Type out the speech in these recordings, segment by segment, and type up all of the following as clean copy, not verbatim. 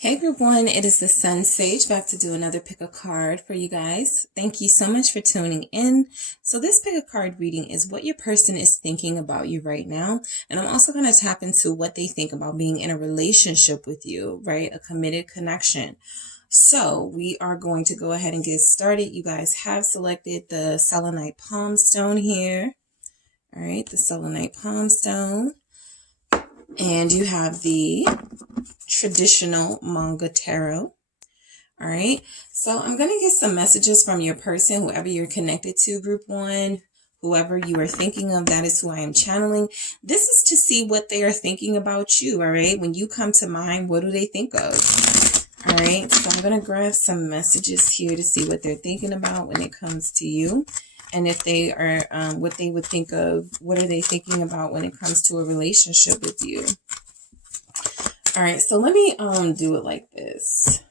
Hey group one, it is the SunSage back to do another pick a card for you guys. Thank you so much for tuning in. So this pick a card reading is what your person is thinking about you right now. And I'm also going to tap into what they think about being in a relationship with you, right? A committed connection. So we are going to go ahead and get started. You guys have selected the selenite palm stone here. All right, the selenite palm stone. And you have the traditional Manga tarot. All right, so I'm going to get some messages from your person, whoever you're connected to, group one, whoever you are thinking of, that is who I am channeling. This is to see what they are thinking about you. All right, when you come to mind, what do they think of? All right, so I'm going to grab some messages here to see what they're thinking about when it comes to you. And if they are, what they would think of, what are they thinking about when it comes to a relationship with you? All right, so let me do it like this.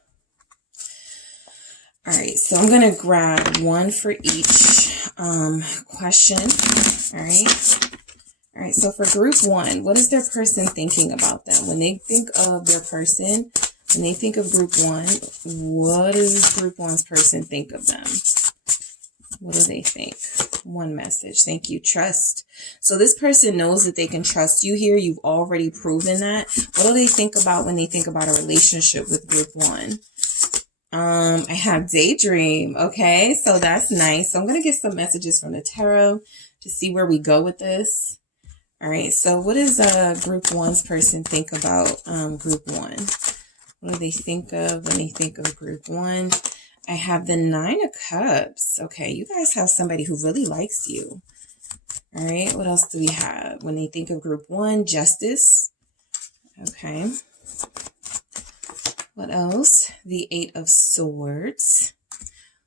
All right, so I'm going to grab one for each question. All right, so for group one, what is their person thinking about them? When they think of their person, when they think of group one, what does group one's person think of them? What do they think? One message. Thank you. Trust. So this person knows that they can trust you here. You've already proven that. What do they think about when they think about a relationship with group one? I have daydream. Okay, so that's nice. So I'm going to get some messages from the tarot to see where we go with this. All right, so what does group one's person think about group one? What do they think of when they think of group one? I have the 9 of Cups. Okay, you guys have somebody who really likes you. All right, what else do we have? When they think of group one, Justice. Okay. What else? The 8 of Swords.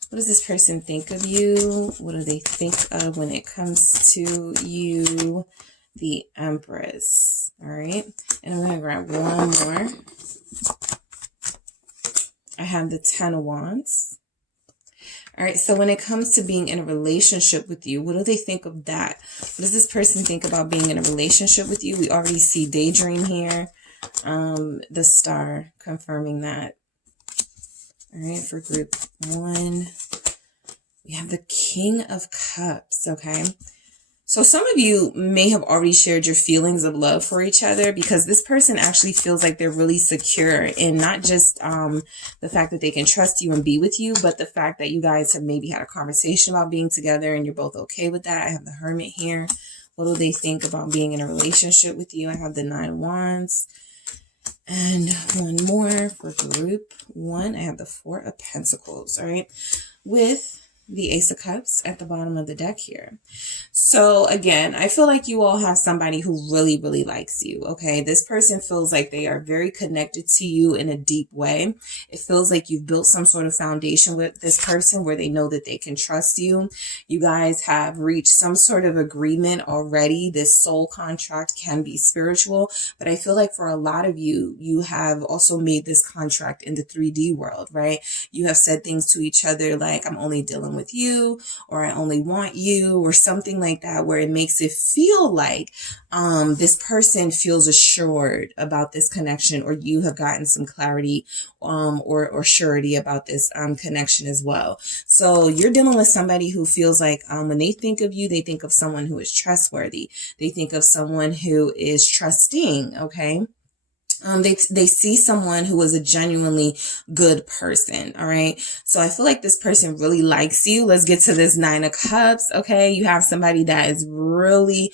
What does this person think of you? What do they think of when it comes to you? The Empress. All right, and I'm going to grab one more. I have the 10 of Wands. All right, so when it comes to being in a relationship with you, what do they think of that? What does this person think about being in a relationship with you? We already see daydream here. The star confirming that. All right, for group one, we have the King of Cups, okay? So some of you may have already shared your feelings of love for each other, because this person actually feels like they're really secure in not just the fact that they can trust you and be with you, but the fact that you guys have maybe had a conversation about being together and you're both okay with that. I have the Hermit here. What do they think about being in a relationship with you? I have the 9 of Wands. And one more for group one. I have the 4 of Pentacles, all right? With the Ace of Cups at the bottom of the deck here. So again, I feel like you all have somebody who really, really likes you, okay? This person feels like they are very connected to you in a deep way. It feels like you've built some sort of foundation with this person where they know that they can trust you. You guys have reached some sort of agreement already. This soul contract can be spiritual, but I feel like for a lot of you, you have also made this contract in the 3D world, right? You have said things to each other like, I'm only dealing with you, or I only want you, or something like that, where it makes it feel like this person feels assured about this connection, or you have gotten some clarity or surety about this connection as well. So you're dealing with somebody who feels like when they think of you, they think of someone who is trustworthy. They think of someone who is trusting, okay? They see someone who is a genuinely good person. All right. So I feel like this person really likes you. Let's get to this 9 of Cups. Okay. You have somebody that is really,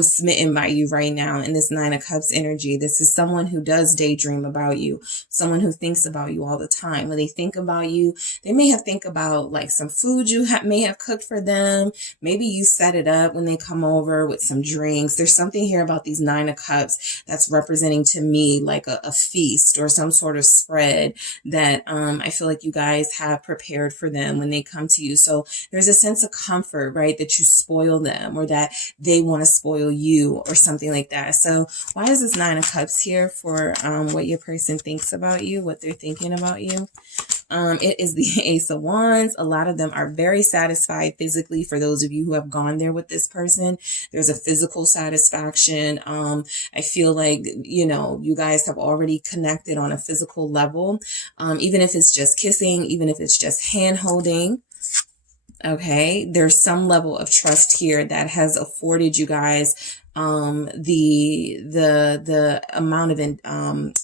smitten by you right now in this 9 of Cups energy. This is someone who does daydream about you, someone who thinks about you all the time. When they think about you, they may have think about like some food you may have cooked for them. Maybe you set it up when they come over with some drinks. There's something here about these 9 of Cups that's representing to me like a feast or some sort of spread that I feel like you guys have prepared for them when they come to you. So there's a sense of comfort, right? That you spoil them, or that they want to spoil you, or something like that. So why is this 9 of Cups here for what your person thinks about you, what they're thinking about you? It is the Ace of Wands. A lot of them are very satisfied physically. For those of you who have gone there with this person, there's a physical satisfaction. I feel like, you know, you guys have already connected on a physical level, even if it's just kissing, even if it's just hand holding. Okay, there's some level of trust here that has afforded you guys the amount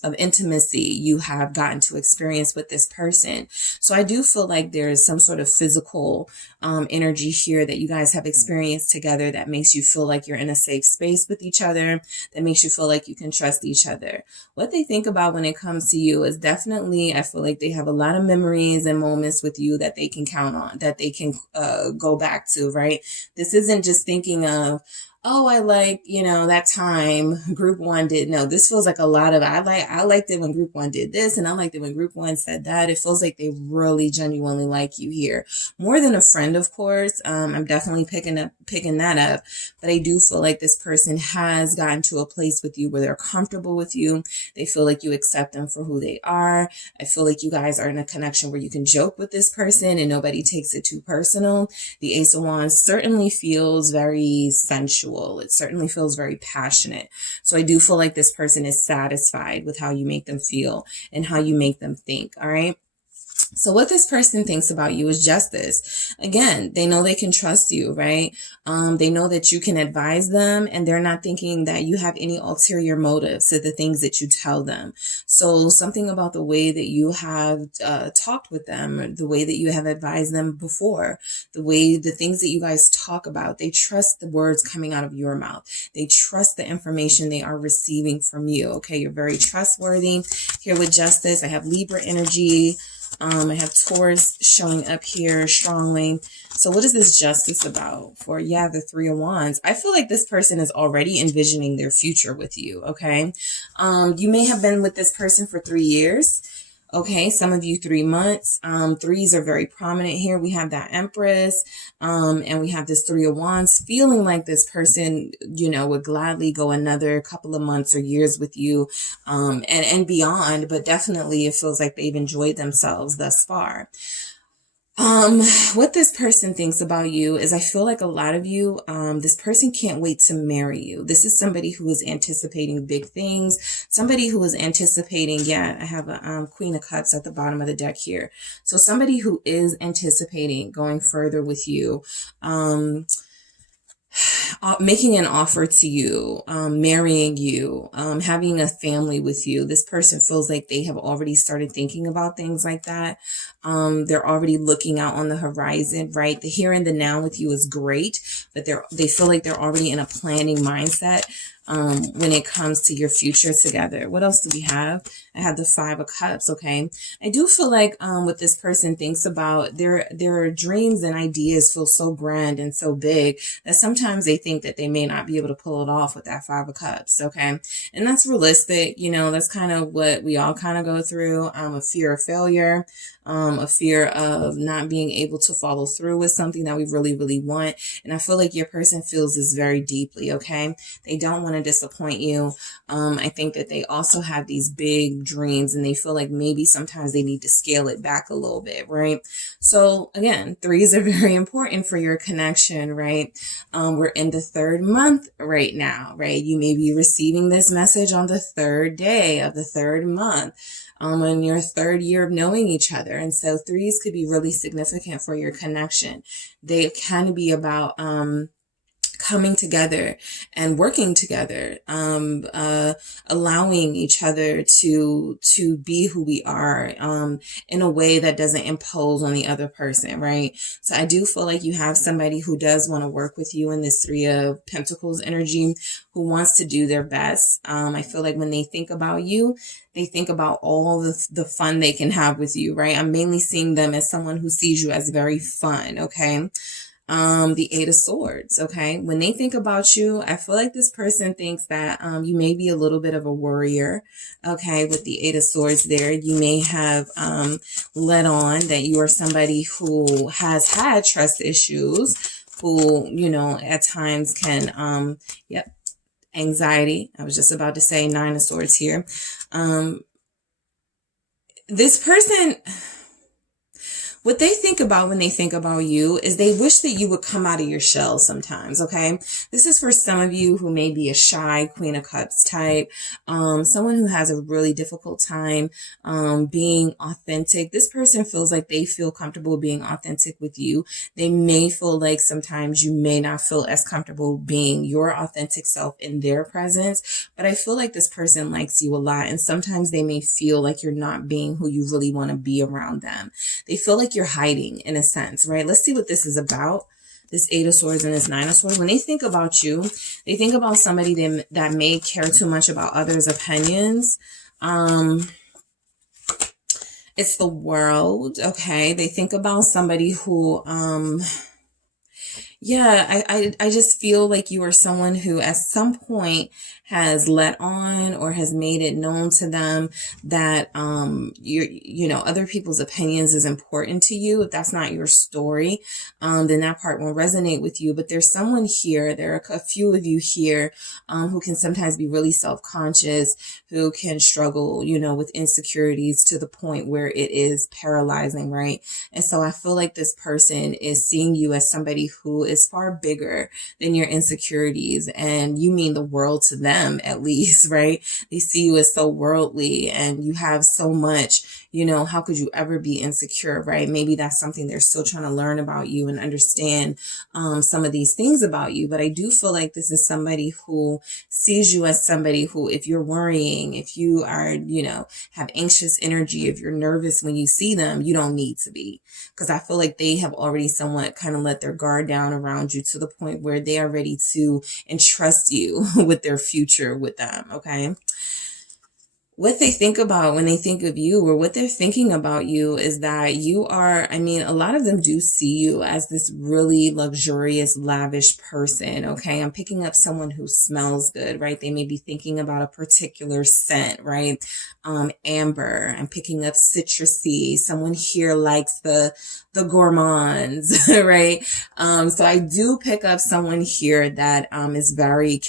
of intimacy you have gotten to experience with this person. So I do feel like there's some sort of physical energy here that you guys have experienced together that makes you feel like you're in a safe space with each other, that makes you feel like you can trust each other. What they think about when it comes to you is definitely, I feel like they have a lot of memories and moments with you that they can count on, that they can go back to, right? This isn't just thinking of, oh, I like, you know, that time group one did. No, this feels like a lot of, I liked it when group one did this, and I liked it when group one said that. It feels like they really genuinely like you here. More than a friend, of course. I'm definitely picking that up. But I do feel like this person has gotten to a place with you where they're comfortable with you. They feel like you accept them for who they are. I feel like you guys are in a connection where you can joke with this person and nobody takes it too personal. The Ace of Wands certainly feels very sensual. It certainly feels very passionate. So I do feel like this person is satisfied with how you make them feel and how you make them think. All right. So what this person thinks about you is just this. Again, they know they can trust you, right? They know that you can advise them, and they're not thinking that you have any ulterior motives to the things that you tell them. So something about the way that you have talked with them, the way that you have advised them before, the things that you guys talk about, they trust the words coming out of your mouth. They trust the information they are receiving from you. Okay, you're very trustworthy. Here with Justice, I have Libra energy. I have Taurus showing up here strongly. So what is this Justice about for? Yeah, the Three of Wands. I feel like this person is already envisioning their future with you, okay? You may have been with this person for 3 years. Okay, some of you 3 months. Threes are very prominent here. We have that Empress, and we have this Three of Wands, feeling like this person, you know, would gladly go another couple of months or years with you, and beyond, but definitely it feels like they've enjoyed themselves thus far. What this person thinks about you is, I feel like a lot of you, this person can't wait to marry you. This is somebody who is anticipating big things, somebody who is anticipating, yeah, I have a Queen of Cups at the bottom of the deck here. So somebody who is anticipating going further with you, making an offer to you, marrying you, having a family with you. This person feels like they have already started thinking about things like that. They're already looking out on the horizon, right? The here and the now with you is great, but they feel like they're already in a planning mindset when it comes to your future together. What else do we have? I have the Five of Cups, okay? I do feel like what this person thinks about, their dreams and ideas feel so grand and so big that sometimes they think that they may not be able to pull it off with that Five of Cups, okay? And that's realistic, you know, that's kind of what we all kind of go through, a fear of failure, a fear of not being able to follow through with something that we really, really want. And I feel like your person feels this very deeply, okay? They don't want to disappoint you. I think that they also have these big dreams, and they feel like maybe sometimes they need to scale it back a little bit, right? So again, threes are very important for your connection, right? We're in the 3rd month right now, right? You may be receiving this message on the 3rd day of the 3rd month. In your 3rd year of knowing each other. And so threes could be really significant for your connection. They can be about coming together and working together, allowing each other to be who we are, in a way that doesn't impose on the other person, right? So I do feel like you have somebody who does want to work with you in this Three of Pentacles energy, who wants to do their best. I feel like when they think about you, they think about all the fun they can have with you, right? I'm mainly seeing them as someone who sees you as very fun, okay? The Eight of Swords, okay? When they think about you, I feel like this person thinks that you may be a little bit of a worrier, okay? With the Eight of Swords there, you may have let on that you are somebody who has had trust issues, who, you know, at times can, anxiety. I was just about to say Nine of Swords here. This person, What they think about when they think about you is they wish that you would come out of your shell sometimes, okay? This is for some of you who may be a shy Queen of Cups type, someone who has a really difficult time being authentic. This person feels like they feel comfortable being authentic with you. They may feel like sometimes you may not feel as comfortable being your authentic self in their presence, but I feel like this person likes you a lot, and sometimes they may feel like you're not being who you really want to be around them. They feel like you're hiding in a sense, right? Let's see what this is about. This 8 of Swords and this 9 of Swords. When they think about you, they think about somebody that may care too much about others' opinions. It's the World, okay? They think about somebody who, yeah, I just feel like you are someone who at some point has let on or has made it known to them that you know, other people's opinions is important to you. If that's not your story, then that part won't resonate with you. But there's someone here, there are a few of you here who can sometimes be really self-conscious, who can struggle, you know, with insecurities to the point where it is paralyzing, right? And so I feel like this person is seeing you as somebody who is far bigger than your insecurities, and you mean the world to them, at least, right? They see you as so worldly and you have so much, you know, how could you ever be insecure, right? Maybe that's something they're still trying to learn about you and understand some of these things about you. But I do feel like this is somebody who sees you as somebody who, if you're worrying, if you are, you know, have anxious energy, if you're nervous when you see them, you don't need to be. Because I feel like they have already somewhat kind of let their guard down around you to the point where they are ready to entrust you with their future with them, okay? What they think about when they think of you, or what they're thinking about you, is that you are, I mean, a lot of them do see you as this really luxurious, lavish person, okay? I'm picking up someone who smells good, right? They may be thinking about a particular scent, right? Amber. I'm picking up citrusy. Someone here likes the gourmands, right? So I do pick up someone here that is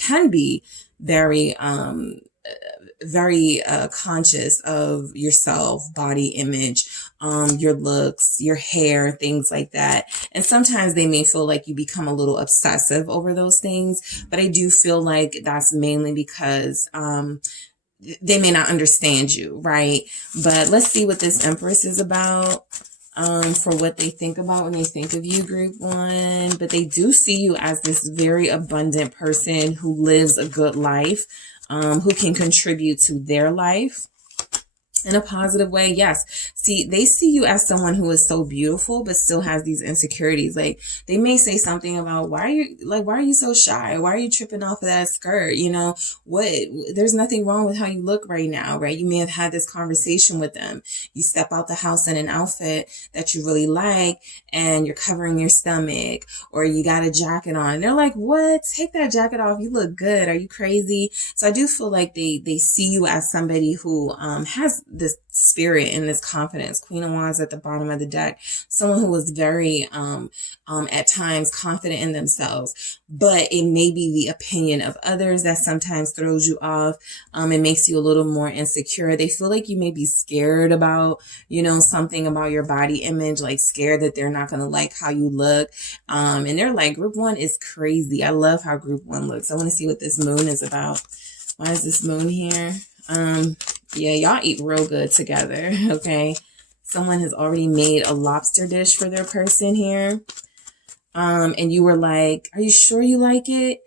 can be very conscious of yourself, body image, your looks, your hair, things like that. And sometimes they may feel like you become a little obsessive over those things, but I do feel like that's mainly because they may not understand you, right? But let's see what this Empress is about. For what they think about when they think of you, group 1. But they do see you as this very abundant person who lives a good life, who can contribute to their life in a positive way. Yes. See, they see you as someone who is so beautiful, but still has these insecurities. Like, they may say something about, why are you so shy? Why are you tripping off of that skirt? You know, there's nothing wrong with how you look right now, right? You may have had this conversation with them. You step out the house in an outfit that you really like, and you're covering your stomach, or you got a jacket on, and they're like, what? Take that jacket off. You look good. Are you crazy? So I do feel like they see you as somebody who has this spirit and this confidence. Queen of Wands at the bottom of the deck. Someone who was very at times confident in themselves, but it may be the opinion of others that sometimes throws you off. It makes you a little more insecure. They feel like you may be scared about, you know, something about your body image, like scared that they're not going to like how you look. And they're like, group 1 is crazy. I love how group 1 looks. I want to see what this moon is about. Why is this moon here? Yeah, y'all eat real good together, okay? Someone has already made a lobster dish for their person here. And you were like, are you sure you like it?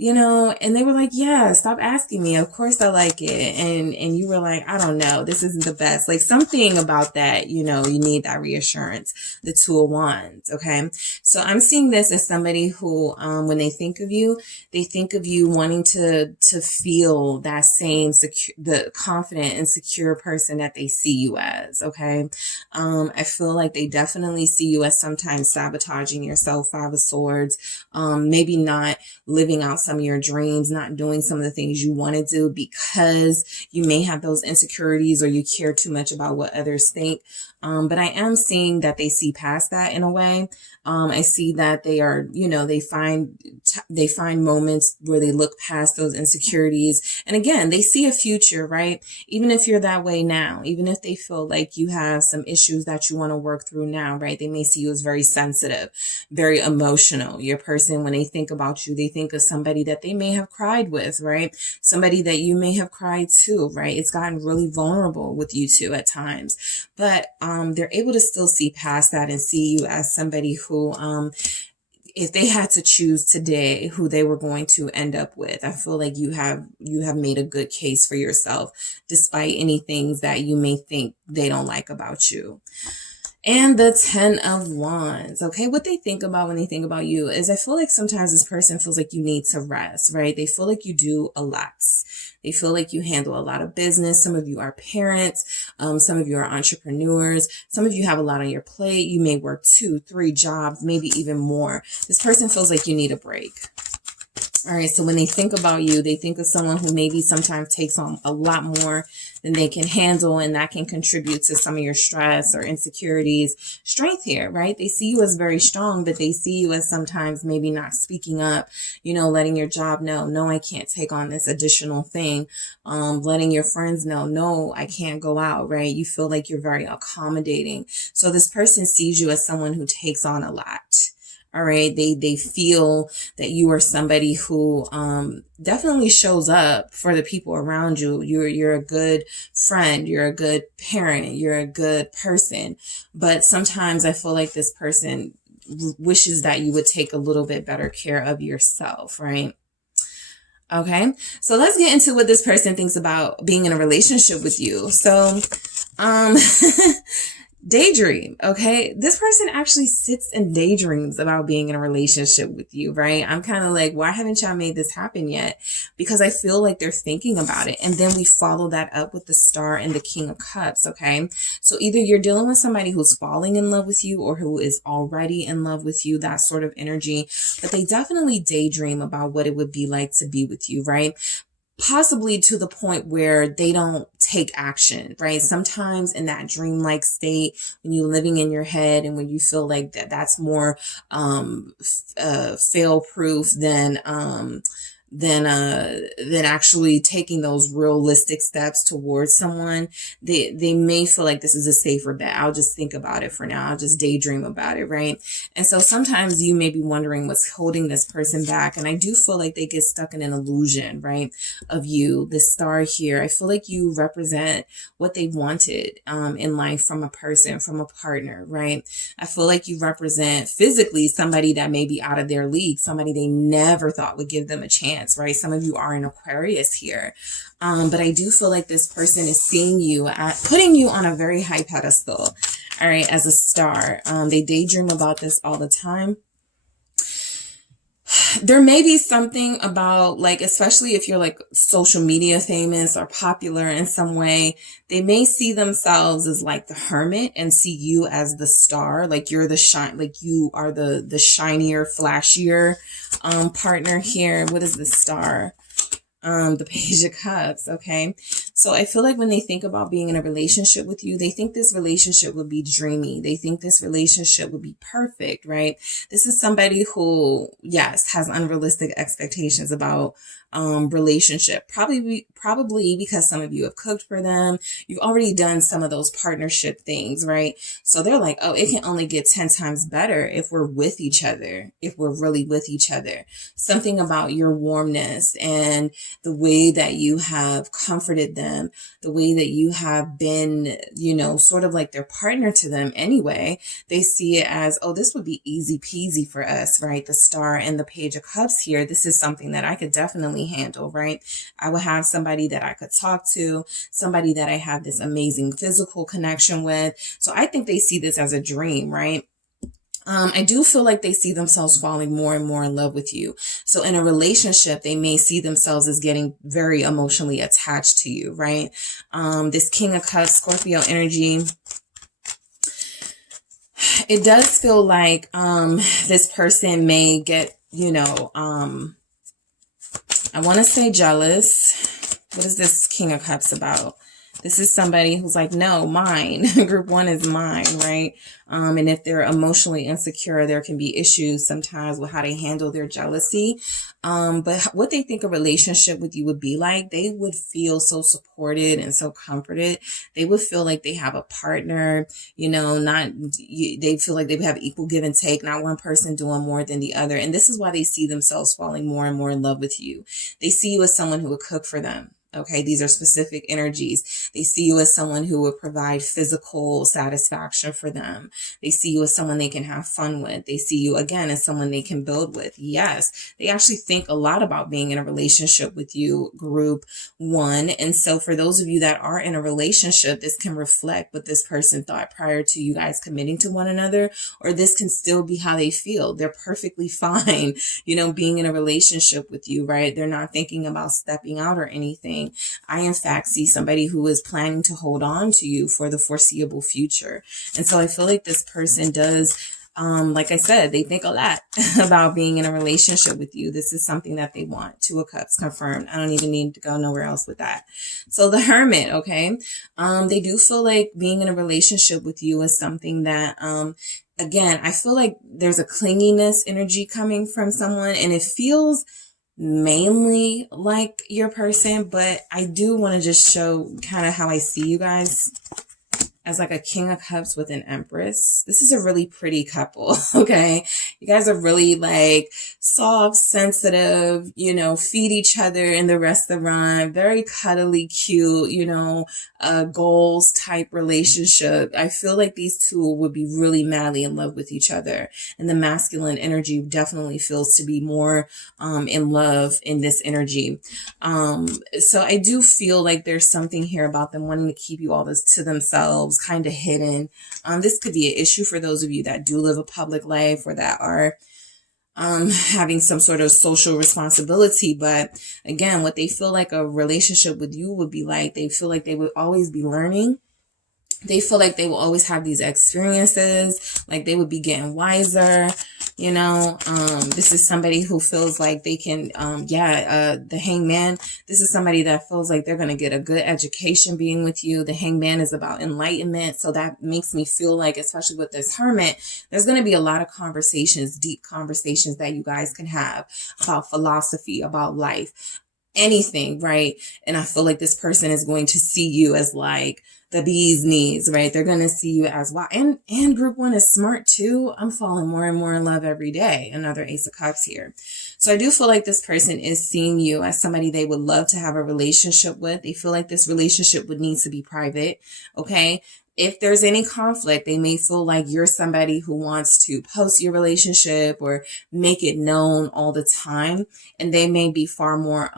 You know, and they were like, yeah, stop asking me. Of course I like it. And you were like, I don't know, this isn't the best. Like, something about that, you know, you need that reassurance. The 2 of Wands, okay? So I'm seeing this as somebody who, when they think of you wanting to feel that same the confident and secure person that they see you as, okay? I feel like they definitely see you as sometimes sabotaging yourself, 5 of Swords, maybe not living outside some of your dreams, not doing some of the things you want to do because you may have those insecurities or you care too much about what others think. But I am seeing that they see past that in a way. I see that they are, they find moments where they look past those insecurities. And again, they see a future, right? Even if you're that way now, even if they feel like you have some issues that you want to work through now, right? They may see you as very sensitive, very emotional. Your person, when they think about you, they think of somebody that they may have cried with, right? Somebody that you may have cried to, right? It's gotten really vulnerable with you two at times, but they're able to still see past that and see you as somebody who, if they had to choose today who they were going to end up with, I feel like you have made a good case for yourself, despite any things that you may think they don't like about you. And the 10 of Wands, okay? What they think about when they think about you is I feel like sometimes this person feels like you need to rest, right? They feel like you do a lot. They feel like you handle a lot of business. Some of you are parents. Some of you are entrepreneurs. Some of you have a lot on your plate. You may work 2, 3 jobs, maybe even more. This person feels like you need a break. All right, so when they think about you, they think of someone who maybe sometimes takes on a lot more than they can handle, and that can contribute to some of your stress or insecurities. Strength here, right? They see you as very strong, but they see you as sometimes maybe not speaking up, letting your job know, no, I can't take on this additional thing. Letting your friends know, no, I can't go out, right? You feel like you're very accommodating. So this person sees you as someone who takes on a lot. All right. They feel that you are somebody who definitely shows up for the people around you. You're a good friend. You're a good parent. You're a good person. But sometimes I feel like this person wishes that you would take a little bit better care of yourself, right? Okay. So let's get into what this person thinks about being in a relationship with you. So, daydream, okay? This person actually sits and daydreams about being in a relationship with you, right? I'm kind of like, why haven't y'all made this happen yet? Because I feel like they're thinking about it. And then we follow that up with the Star and the King of Cups, okay? So either you're dealing with somebody who's falling in love with you or who is already in love with you, that sort of energy. But they definitely daydream about what it would be like to be with you, right? Possibly to the point where they don't take action, right? Sometimes in that dreamlike state, when you're living in your head and when you feel like that's more fail proof than actually taking those realistic steps towards someone, they may feel like this is a safer bet. I'll just think about it for now. I'll just daydream about it, right? And so sometimes you may be wondering what's holding this person back. And I do feel like they get stuck in an illusion, right, of you. The Star here, I feel like you represent what they wanted in life from a person, from a partner, right? I feel like you represent physically somebody that may be out of their league, somebody they never thought would give them a chance, right? Some of you are in Aquarius here. But I do feel like this person is seeing you, putting you on a very high pedestal, all right, as a star. They daydream about this all the time. There may be something about, like, especially if you're like social media famous or popular in some way, they may see themselves as like the hermit and see you as the star. Like you're like you are the shinier, flashier partner here. What is the Star? The Page of Cups. Okay. So I feel like when they think about being in a relationship with you, they think this relationship would be dreamy. They think this relationship would be perfect, right? This is somebody who, yes, has unrealistic expectations about relationship. Probably because some of you have cooked for them. You've already done some of those partnership things, right? So they're like, oh, it can only get 10 times better if we're with each other, if we're really with each other. Something about your warmness and the way that you have comforted them, the way that you have been, sort of like their partner to them anyway. They see it as, oh, this would be easy peasy for us, right? The Star and the Page of Cups here. This is something that I could definitely handle, right? I would have somebody that I could talk to, somebody that I have this amazing physical connection with. So I think they see this as a dream, right? I do feel like they see themselves falling more and more in love with you. So in a relationship, they may see themselves as getting very emotionally attached to you, right? This King of Cups, Scorpio energy, it does feel like this person may get, I want to say jealous. What is this King of Cups about? This is somebody who's like, no, mine. Group 1 is mine, right? And if they're emotionally insecure, there can be issues sometimes with how they handle their jealousy. But what they think a relationship with you would be like, they would feel so supported and so comforted. They would feel like they have a partner, you know, they feel like they have equal give and take, not one person doing more than the other. And this is why they see themselves falling more and more in love with you. They see you as someone who would cook for them. Okay, these are specific energies. They see you as someone who would provide physical satisfaction for them. They see you as someone they can have fun with. They see you, again, as someone they can build with. Yes, they actually think a lot about being in a relationship with you, Group 1. And so for those of you that are in a relationship, this can reflect what this person thought prior to you guys committing to one another, or this can still be how they feel. They're perfectly fine, you know, being in a relationship with you, right? They're not thinking about stepping out or anything. I, in fact, see somebody who is planning to hold on to you for the foreseeable future. And so I feel like this person does, like I said, they think a lot about being in a relationship with you. This is something that they want. 2 of Cups confirmed. I don't even need to go nowhere else with that. So the Hermit, okay? They do feel like being in a relationship with you is something that, again, I feel like there's a clinginess energy coming from someone, and it feels mainly like your person, but I do want to just show kind of how I see you guys as like a King of Cups with an Empress. This is a really pretty couple, okay? You guys are really like soft, sensitive, you know, feed each other in the restaurant, very cuddly, cute, you know, goals type relationship. I feel like these two would be really madly in love with each other. And the masculine energy definitely feels to be more in love in this energy. So I do feel like there's something here about them wanting to keep you all this to themselves, kind of hidden. This could be an issue for those of you that do live a public life or that are having some sort of social responsibility. But again, what they feel like a relationship with you would be like, they feel like they would always be learning. They feel like they will always have these experiences, like they would be getting wiser, you know. This is somebody who feels like they can, the Hangman, this is somebody that feels like they're going to get a good education being with you. The Hangman is about enlightenment. So that makes me feel like, especially with this Hermit, there's going to be a lot of conversations, deep conversations that you guys can have about philosophy, about life, anything, right? And I feel like this person is going to see you as like the bee's knees, right? They're going to see you as wow. And Group 1 is smart too. I'm falling more and more in love every day. Another Ace of Cups here. So I do feel like this person is seeing you as somebody they would love to have a relationship with. They feel like this relationship would need to be private. Okay. If there's any conflict, they may feel like you're somebody who wants to post your relationship or make it known all the time. And they may be far more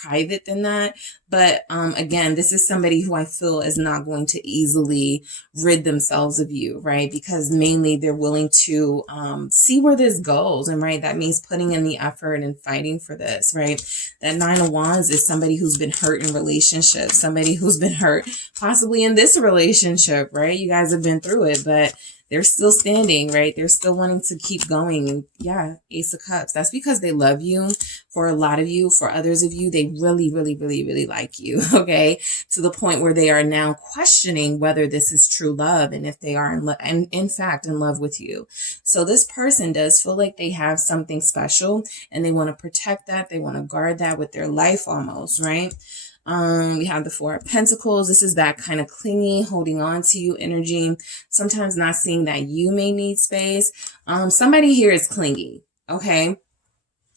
private than that. But again, this is somebody who I feel is not going to easily rid themselves of you, right? Because mainly they're willing to see where this goes. And right, that means putting in the effort and fighting for this, right? That 9 of Wands is somebody who's been hurt in relationships, somebody who's been hurt possibly in this relationship, right? You guys have been through it, but they're still standing, right? They're still wanting to keep going. And yeah, Ace of Cups. That's because they love you. For a lot of you, for others of you, they really, really, really, really like you, okay? To the point where they are now questioning whether this is true love and if they are in fact in love with you. So this person does feel like they have something special and they want to protect that. They want to guard that with their life almost, right? We have the 4 of Pentacles. This is that kind of clingy, holding on to you energy. Sometimes not seeing that you may need space. Somebody here is clingy. Okay.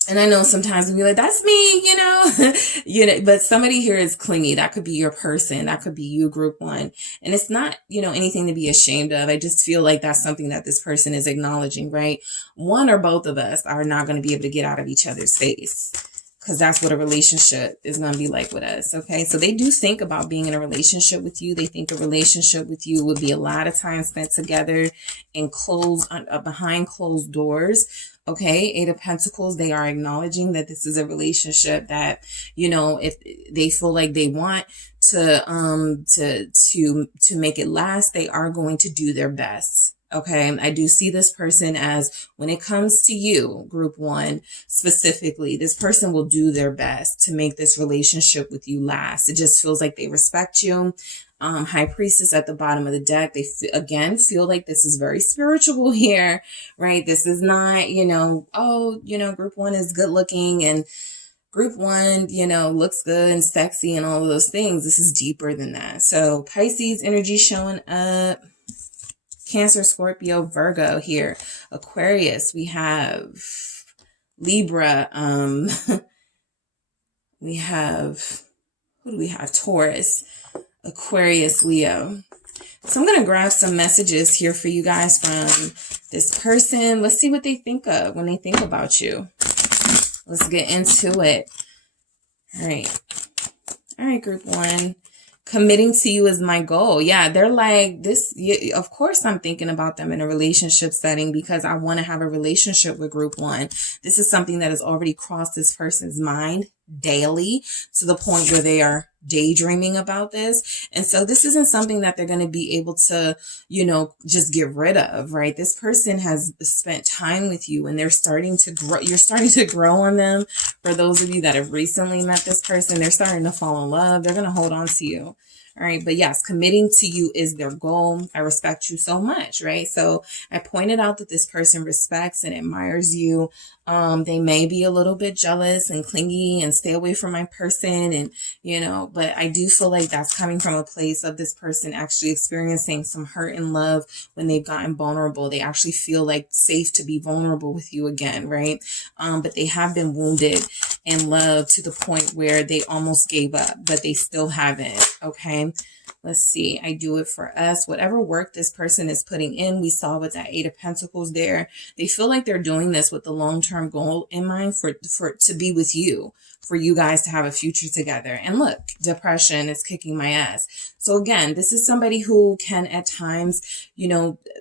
And I know sometimes we'll be like, that's me, you know, but somebody here is clingy. That could be your person. That could be you, Group 1. And it's not, you know, anything to be ashamed of. I just feel like that's something that this person is acknowledging, right? One or both of us are not going to be able to get out of each other's face. Because that's what a relationship is going to be like with us, okay? So they do think about being in a relationship with you. They think a relationship with you would be a lot of time spent together in behind closed doors, okay? 8 of Pentacles, they are acknowledging that this is a relationship that, you know, if they feel like they want to make it last, they are going to do their best. Okay, I do see this person as, when it comes to you, group one, specifically, this person will do their best to make this relationship with you last. It just feels like they respect you. High Priestess at the bottom of the deck. They, again, feel like this is very spiritual here, right? This is not, oh, group one is good looking and group one, looks good and sexy and all of those things. This is deeper than that. So Pisces energy showing up. Cancer, Scorpio, Virgo here. Aquarius, we have Libra. We have, who do we have? Taurus, Aquarius, Leo. So I'm going to grab some messages here for you guys from this person. Let's see what they think of when they think about you. Let's get into it. All right. All right, group one. Committing to you is my goal. Yeah, they're like this. Of course, I'm thinking about them in a relationship setting because I want to have a relationship with group one. This is something that has already crossed this person's mind daily to the point where they are daydreaming about this. And so this isn't something that they're going to be able to, just get rid of, right? This person has spent time with you and they're starting to grow. You're starting to grow on them. For those of you that have recently met this person, they're starting to fall in love. They're going to hold on to you. All right. But yes, committing to you is their goal. I respect you so much, right? So I pointed out that this person respects and admires you. They may be a little bit jealous and clingy and stay away from my person. And, but I do feel like that's coming from a place of this person actually experiencing some hurt and love when they've gotten vulnerable. They actually feel like safe to be vulnerable with you again, right? But they have been wounded in love to the point where they almost gave up, but they still haven't. Okay. Let's see. I do it for us. Whatever work this person is putting in, we saw with that 8 of Pentacles there. They feel like they're doing this with the long-term goal in mind for to be with you, for you guys to have a future together. And look, depression is kicking my ass. So again, this is somebody who can at times,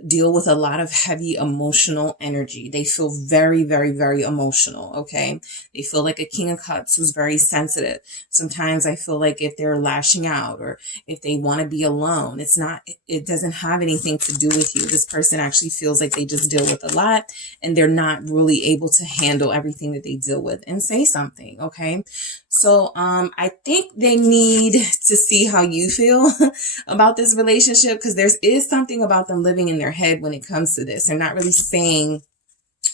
deal with a lot of heavy emotional energy. They feel very, very, very emotional. Okay. They feel like a King of Cups who's very sensitive. Sometimes I feel like if they're lashing out or if they want to be alone, it doesn't have anything to do with you. This person actually feels like they just deal with a lot and they're not really able to handle everything that they deal with and say something. Okay. So, I think they need to see how you feel about this relationship, because there is something about them living in their head when it comes to this. They're not really saying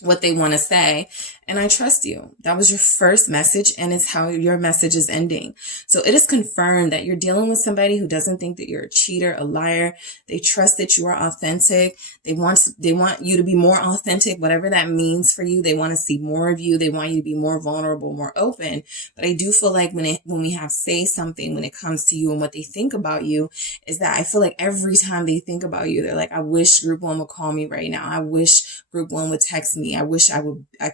what they want to say. And I trust you. That was your first message, and it's how your message is ending. So it is confirmed that you're dealing with somebody who doesn't think that you're a cheater, a liar. They trust that you are authentic. They want you to be more authentic, whatever that means for you. They want to see more of you. They want you to be more vulnerable, more open. But I do feel like when we have say something, when it comes to you and what they think about you, is that I feel like every time they think about you, they're like, I wish group one would call me right now. I wish group one would text me. I wish I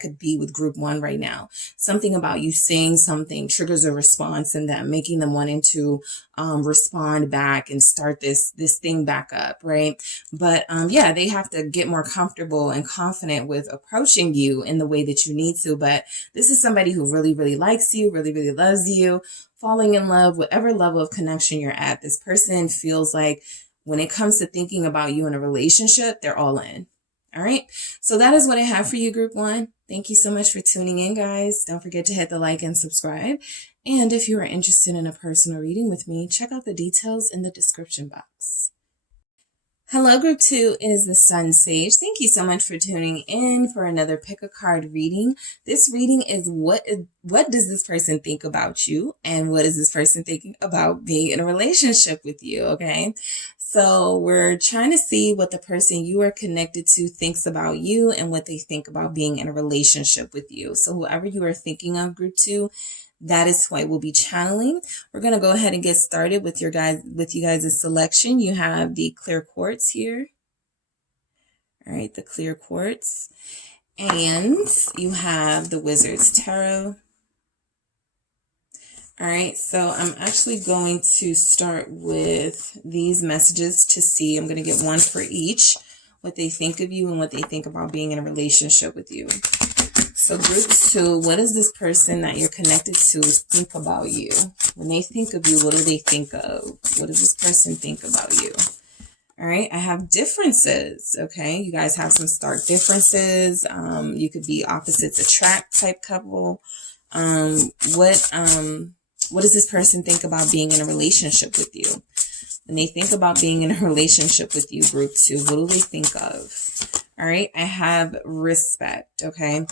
could be with group one right now. Something about you saying something triggers a response in them, making them wanting to respond back and start this thing back up, right? But yeah, they have to get more comfortable and confident with approaching you in the way that you need to. But this is somebody who really, really likes you, really, really loves you, falling in love, whatever level of connection you're at. This person feels like when it comes to thinking about you in a relationship, they're all in. All right. So that is what I have for you, group one. Thank you so much for tuning in, guys. Don't forget to hit the like and subscribe. And if you are interested in a personal reading with me, check out the details in the description box. Hello, group two. It is the SunSage. Thank you so much for tuning in for another pick a card reading. This reading is what does this person think about you, and what is this person thinking about being in a relationship with you? Okay. So we're trying to see what the person you are connected to thinks about you and what they think about being in a relationship with you. So whoever you are thinking of, group two, that is who I will be channeling. We're going to go ahead and get started with you guys' selection. You have the clear quartz here. All right, the clear quartz. And you have the Wizard's Tarot. All right, so I'm actually going to start with these messages to see. I'm going to get one for each, what they think of you and what they think about being in a relationship with you. So group two, what does this person that you're connected to think about you? When they think of you, what do they think of? What does this person think about you? All right, I have differences. Okay, you guys have some stark differences. You could be opposites attract type couple. What does this person think about being in a relationship with you? When they think about being in a relationship with you, group 2, what do they think of? All right, I have respect. Okay,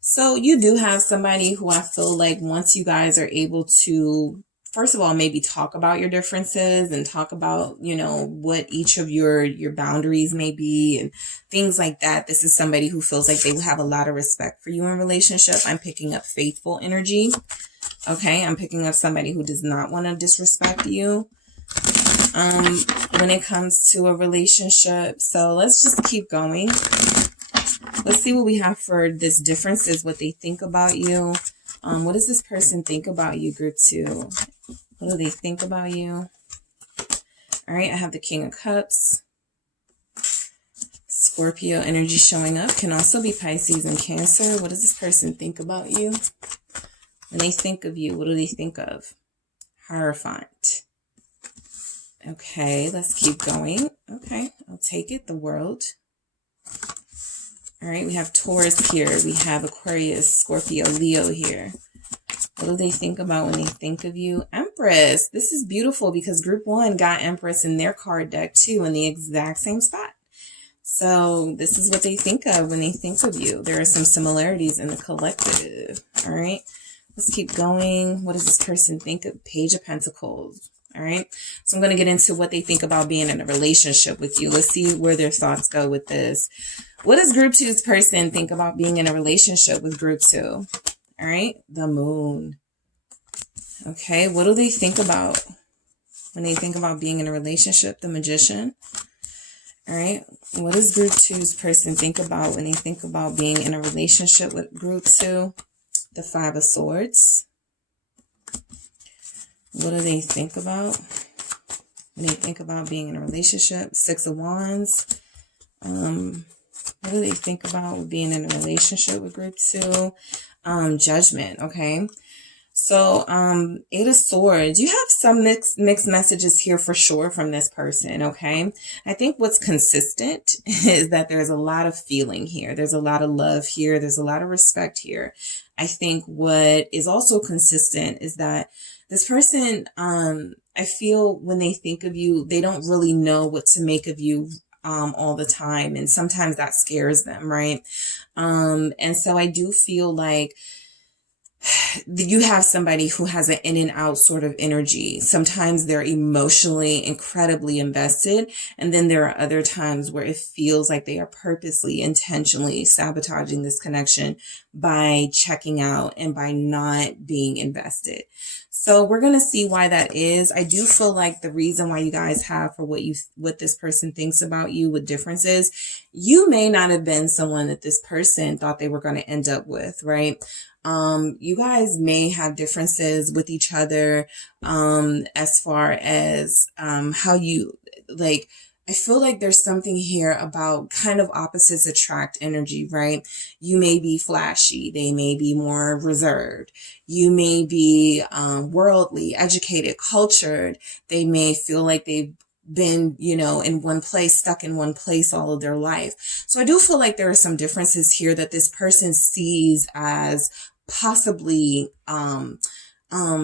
so you do have somebody who I feel like once you guys are able to, first of all, maybe talk about your differences and talk about, you know, what each of your boundaries may be and things like that. This is somebody who feels like they will have a lot of respect for you in relationship. I'm picking up faithful energy. Okay, I'm picking up somebody who does not want to disrespect you when it comes to a relationship. So let's just keep going. Let's see what we have for this differences, what they think about you. What does this person think about you, group 2? What do they think about you? All right, I have the King of Cups. Scorpio energy showing up. Can also be Pisces and Cancer. What does this person think about you? When they think of you, what do they think of? Hierophant. Okay, let's keep going. Okay, I'll take it. The World. All right, we have Taurus here. We have Aquarius, Scorpio, Leo here. What do they think about when they think of you? Empress. This is beautiful because group 1 got Empress in their card deck too in the exact same spot. So this is what they think of when they think of you. There are some similarities in the collective. All right, let's keep going. What does this person think of? Page of Pentacles. All right, so I'm going to get into what they think about being in a relationship with you. Let's see where their thoughts go with this. What does group 2's person think about being in a relationship with group 2? All right, the Moon. Okay, what do they think about when they think about being in a relationship? The Magician. All right, what does group 2's person think about when they think about being in a relationship with group 2? The Five of Swords. What do they think about when they think about being in a relationship? Six of Wands. What do they think about being in a relationship with group 2? Judgment. Okay. So, Eight of Swords, you have some mixed messages here for sure from this person. Okay. I think what's consistent is that there's a lot of feeling here. There's a lot of love here. There's a lot of respect here. I think what is also consistent is that this person, I feel when they think of you, they don't really know what to make of you all the time. And sometimes that scares them, right? And so I do feel like you have somebody who has an in and out sort of energy. Sometimes they're emotionally incredibly invested. And then there are other times where it feels like they are purposely, intentionally sabotaging this connection by checking out and by not being invested. So we're going to see why that is. I do feel like the reason why you guys have for what this person thinks about you with differences, you may not have been someone that this person thought they were going to end up with, right? You guys may have differences with each other, as far as, how you like, I feel like there's something here about kind of opposites attract energy, right? You may be flashy. They may be more reserved. You may be, worldly, educated, cultured. They may feel like they've been, you know, in one place, stuck in one place all of their life. So I do feel like there are some differences here that this person sees as possibly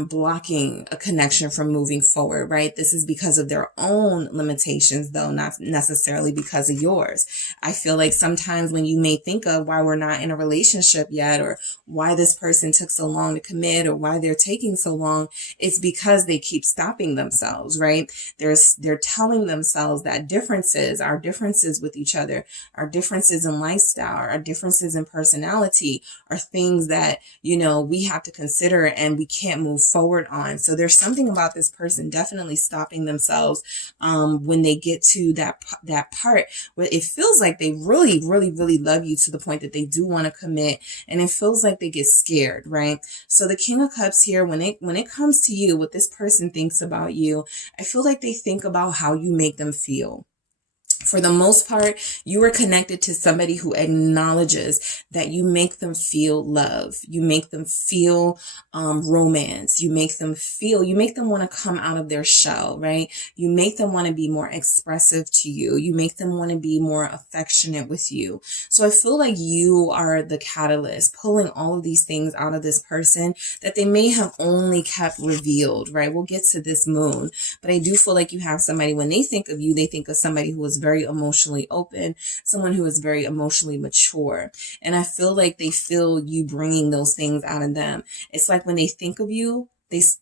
blocking a connection from moving forward, right? This is because of their own limitations, though, not necessarily because of yours. I feel like sometimes when you may think of why we're not in a relationship yet, or why this person took so long to commit, or why they're taking so long, it's because they keep stopping themselves, right? They're telling themselves that our differences with each other, our differences in lifestyle, our differences in personality are things that, you know, we have to consider and we can't move forward on. So there's something about this person definitely stopping themselves when they get to that part where it feels like they really, really, really love you to the point that they do want to commit, and it feels like they get scared, right? So the King of Cups here, when it comes to you, what this person thinks about you, I feel like they think about how you make them feel. For the most part, you are connected to somebody who acknowledges that you make them feel love. You make them feel romance. You make them want to come out of their shell, right? You make them want to be more expressive to you. You make them want to be more affectionate with you. So I feel like you are the catalyst, pulling all of these things out of this person that they may have only kept revealed, right? We'll get to this moon, but I do feel like you have somebody, when they think of you, they think of somebody who is very emotionally open, someone who is very emotionally mature. And I feel like they feel you bringing those things out of them. It's like when they think of you,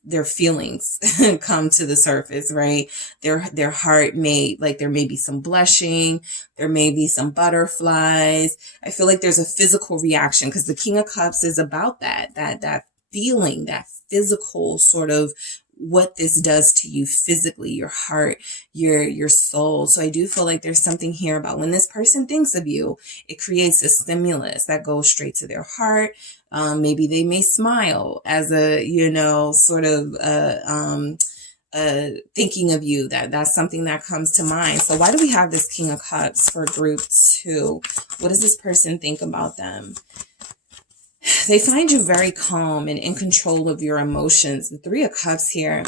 their feelings come to the surface, right? Their heart there may be some blushing, there may be some butterflies. I feel like there's a physical reaction, because the King of Cups is about that feeling, that physical sort of what this does to you physically, your heart, your soul. So I do feel like there's something here about when this person thinks of you, it creates a stimulus that goes straight to their heart. Maybe they may smile as a, sort of, thinking of you. That's something that comes to mind. So why do we have this King of Cups for group 2? What does this person think about them? They find you very calm and in control of your emotions. The 3 of Cups here.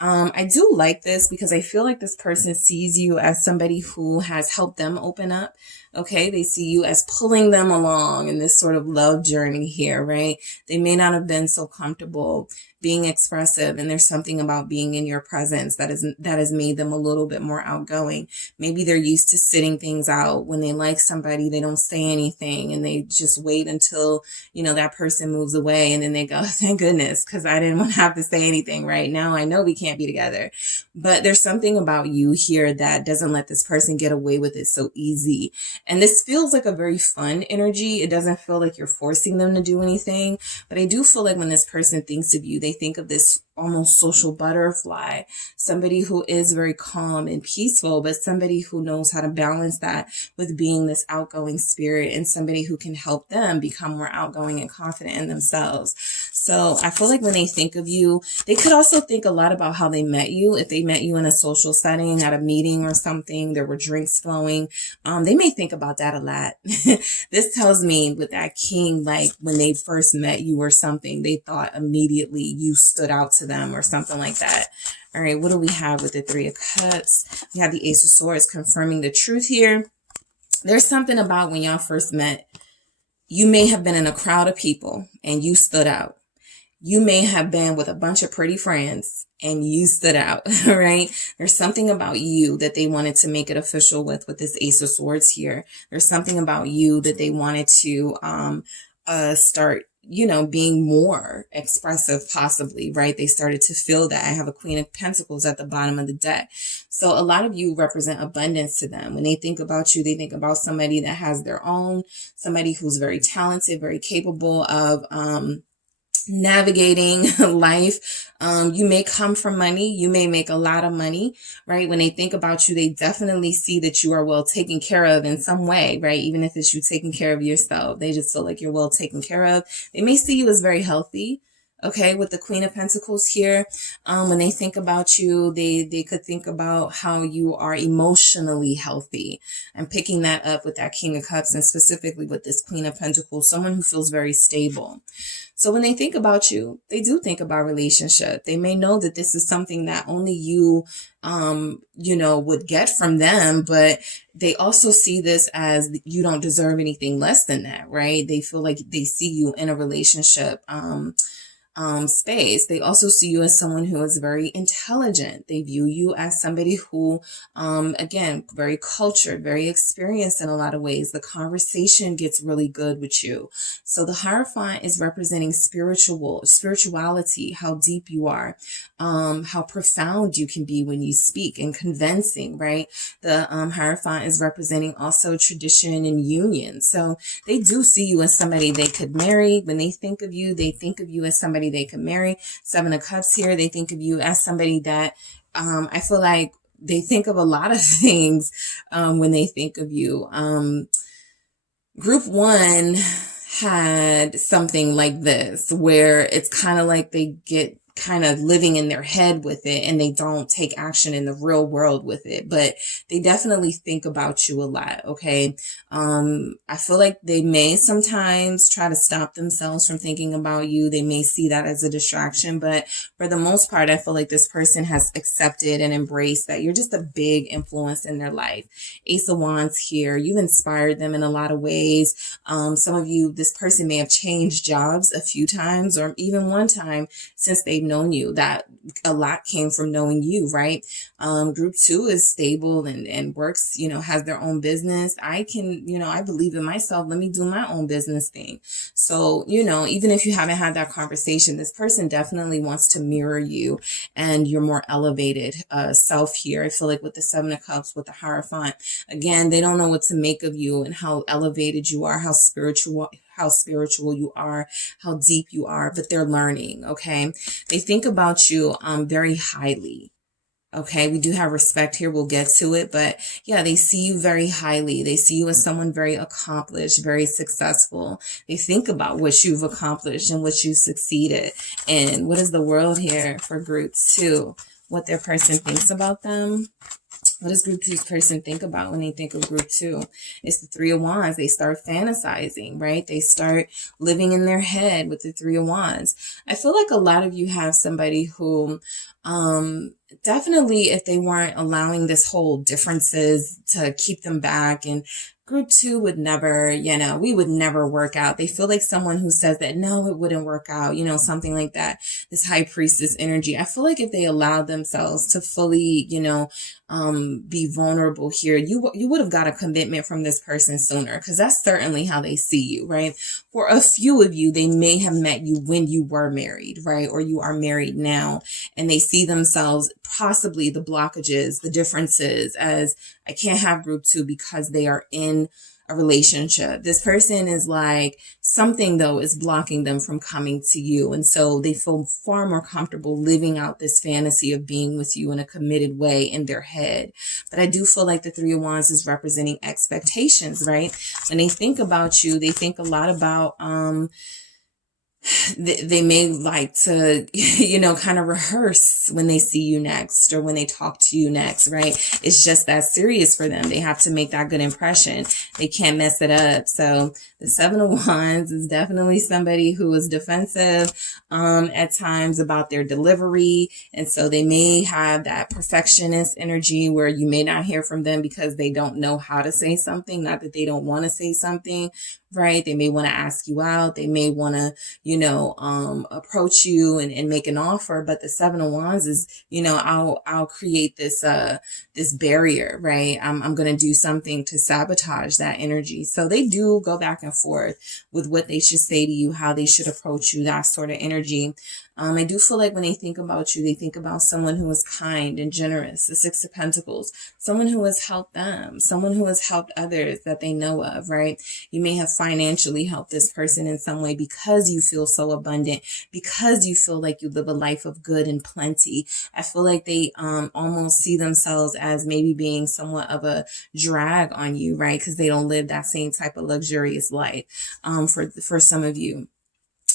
I do like this because I feel like this person sees you as somebody who has helped them open up. Okay, they see you as pulling them along in this sort of love journey here, right? They may not have been so comfortable being expressive, and there's something about being in your presence that has made them a little bit more outgoing. Maybe they're used to sitting things out. When they like somebody, they don't say anything, and they just wait until, that person moves away, and then they go, thank goodness, because I didn't want to have to say anything right now. I know we can't be together. But there's something about you here that doesn't let this person get away with it so easy. And this feels like a very fun energy. It doesn't feel like you're forcing them to do anything. But I do feel like when this person thinks of you, they think of this almost social butterfly, somebody who is very calm and peaceful, but somebody who knows how to balance that with being this outgoing spirit, and somebody who can help them become more outgoing and confident in themselves. So I feel like when they think of you, they could also think a lot about how they met you. If they met you in a social setting, at a meeting or something, there were drinks flowing, they may think about that a lot. This tells me with that king, like when they first met you or something, they thought immediately you stood out to them or something like that. All right, what do we have with the 3 of Cups? We have the Ace of Swords confirming the truth here. There's something about when y'all first met, you may have been in a crowd of people and you stood out. You may have been with a bunch of pretty friends and you stood out, right? There's something about you that they wanted to make it official with this Ace of Swords here. There's something about you that they wanted to start, being more expressive, possibly, right? They started to feel that. I have a Queen of Pentacles at the bottom of the deck. So a lot of you represent abundance to them. When they think about you, they think about somebody that has their own, somebody who's very talented, very capable of, navigating life. You may come from money. You may make a lot of money, right? When they think about you, they definitely see that you are well taken care of in some way, right? Even if it's you taking care of yourself, they just feel like you're well taken care of. They may see you as very healthy. Okay, with the Queen of Pentacles here, when they think about you, they could think about how you are emotionally healthy. I'm picking that up with that King of Cups, and specifically with this Queen of Pentacles, someone who feels very stable. So when they think about you, they do think about relationship. They may know that this is something that only you, would get from them, but they also see this as you don't deserve anything less than that, right? They feel like they see you in a relationship, space. They also see you as someone who is very intelligent. They view you as somebody who, again, very cultured, very experienced in a lot of ways. The conversation gets really good with you. So the Hierophant is representing spirituality, how deep you are, how profound you can be when you speak, and convincing, right? The Hierophant is representing also tradition and union. So they do see you as somebody they could marry. When they think of you, they think of you as somebody they could marry. 7 of Cups here, they think of you as somebody that I feel like they think of a lot of things when they think of you. Group 1 had something like this, where it's kind of like they get kind of living in their head with it, and they don't take action in the real world with it, but they definitely think about you a lot. Okay. I feel like they may sometimes try to stop themselves from thinking about you. They may see that as a distraction, but for the most part, I feel like this person has accepted and embraced that you're just a big influence in their life. Ace of Wands here. You've inspired them in a lot of ways. Some of you, this person may have changed jobs a few times, or even one time since they've known you. That a lot came from knowing you, right? Group 2 is stable and works, has their own business. I believe in myself. Let me do my own business thing. So, even if you haven't had that conversation, this person definitely wants to mirror you and your more elevated self here. I feel like with the 7 of Cups, with the Hierophant, again, they don't know what to make of you and how elevated you are, how spiritual you are, how deep you are, but they're learning. Okay. They think about you very highly. Okay, we do have respect here. We'll get to it. But yeah, they see you very highly. They see you as someone very accomplished, very successful. They think about what you've accomplished and what you succeeded. And what is the world here for Group 2? What their person thinks about them. What does Group 2's person think about when they think of Group 2? It's the 3 of Wands. They start fantasizing, right? They start living in their head with the 3 of Wands. I feel like a lot of you have somebody who, definitely if they weren't allowing this whole differences to keep them back, and Group 2 would never, we would never work out. They feel like someone who says that, no, it wouldn't work out, something like that. This High Priestess energy. I feel like if they allowed themselves to fully, be vulnerable here, you would have got a commitment from this person sooner, because that's certainly how they see you, right? For a few of you, they may have met you when you were married, right? Or you are married now, and they see themselves, possibly the blockages, the differences, as I can't have Group 2 because they are in a relationship. This person is like, something though is blocking them from coming to you. And so they feel far more comfortable living out this fantasy of being with you in a committed way in their head. But I do feel like the 3 of Wands is representing expectations, right? When they think about you, they think a lot about, they may like to, kind of rehearse when they see you next or when they talk to you next, right? It's just that serious for them. They have to make that good impression. They can't mess it up. So the 7 of Wands is definitely somebody who is defensive at times about their delivery. And so they may have that perfectionist energy where you may not hear from them because they don't know how to say something. Not that they don't want to say something, right? They may want to ask you out. They may want to, approach you and make an offer. But the 7 of Wands is, I'll create this, this barrier, right? I'm going to do something to sabotage that energy. So they do go back and forth with what they should say to you, how they should approach you, that sort of energy. I do feel like when they think about you, they think about someone who is kind and generous, the 6 of Pentacles, someone who has helped them, someone who has helped others that they know of, right? You may have financially helped this person in some way because you feel so abundant, because you feel like you live a life of good and plenty. I feel like they almost see themselves as maybe being somewhat of a drag on you, right? Because they don't live that same type of luxurious life for some of you.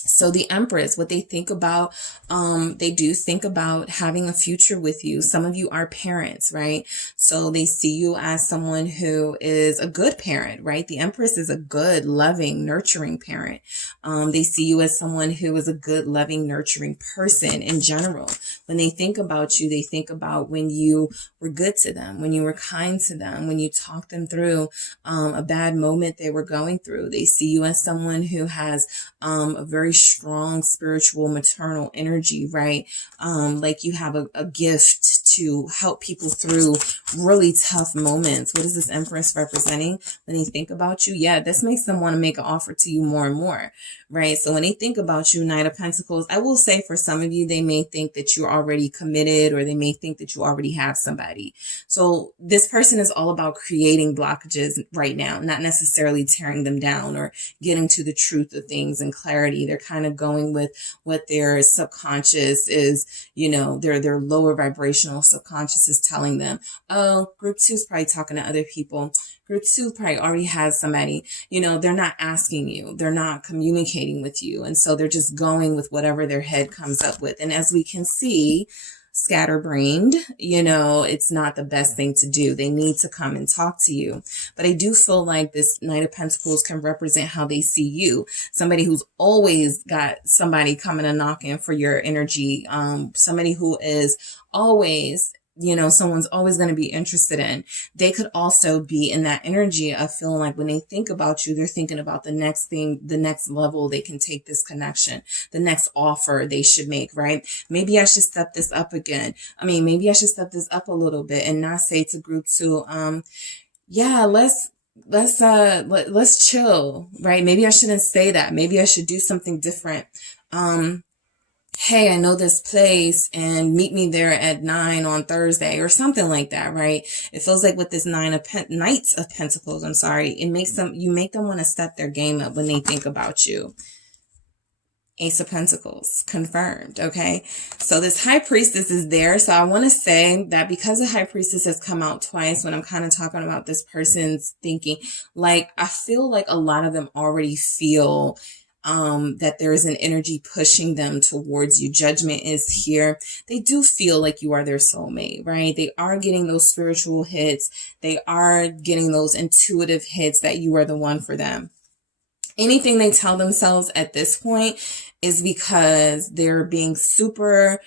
So the Empress, what they think about, they do think about having a future with you. Some of you are parents, right? So they see you as someone who is a good parent, right? The Empress is a good, loving, nurturing parent. They see you as someone who is a good, loving, nurturing person in general. When they think about you, they think about when you were good to them, when you were kind to them, when you talked them through a bad moment they were going through. They see you as someone who has a very strong spiritual maternal energy, right? Like you have a gift to help people through really tough moments. What is this Empress representing when they think about you? Yeah, this makes them want to make an offer to you more and more, right? So when they think about you, Knight of Pentacles, I will say for some of you, they may think that you're already committed, or they may think that you already have somebody. So this person is all about creating blockages right now, not necessarily tearing them down or getting to the truth of things and clarity. They're kind of going with what their subconscious is, you know, their lower vibrational subconscious is telling them. Oh, group 2 is probably talking to other people. Group 2 probably already has somebody, you know, they're not asking you, they're not communicating with you. And so they're just going with whatever their head comes up with. And as we can see, scatterbrained, you know, it's not the best thing to do. They need to come and talk to you. But I do feel like this Knight of Pentacles can represent how they see you. Somebody who's always got somebody coming and knocking for your energy. Somebody who is always, you know, someone's always going to be interested in. They could also be in that energy of feeling like when they think about you, they're thinking about the next thing, the next level they can take this connection, the next offer they should make, right? Maybe I should step this up again. I mean, maybe I should step this up a little bit and not say to group 2, yeah, let's chill, right? Maybe I shouldn't say that. Maybe I should do something different. Hey, I know this place and meet me there at 9 on Thursday or something like that, right? It feels like with this Knights of Pentacles, I'm sorry, it makes them, you make them want to step their game up when they think about you. Ace of Pentacles, confirmed, okay? So this High Priestess is there. So I want to say that because the High Priestess has come out twice when I'm kind of talking about this person's thinking, like, I feel like a lot of them already feel that there is an energy pushing them towards you. Judgment is here. They do feel like you are their soulmate, right? They are getting those spiritual hits. They are getting those intuitive hits that you are the one for them. Anything they tell themselves at this point is because they're being super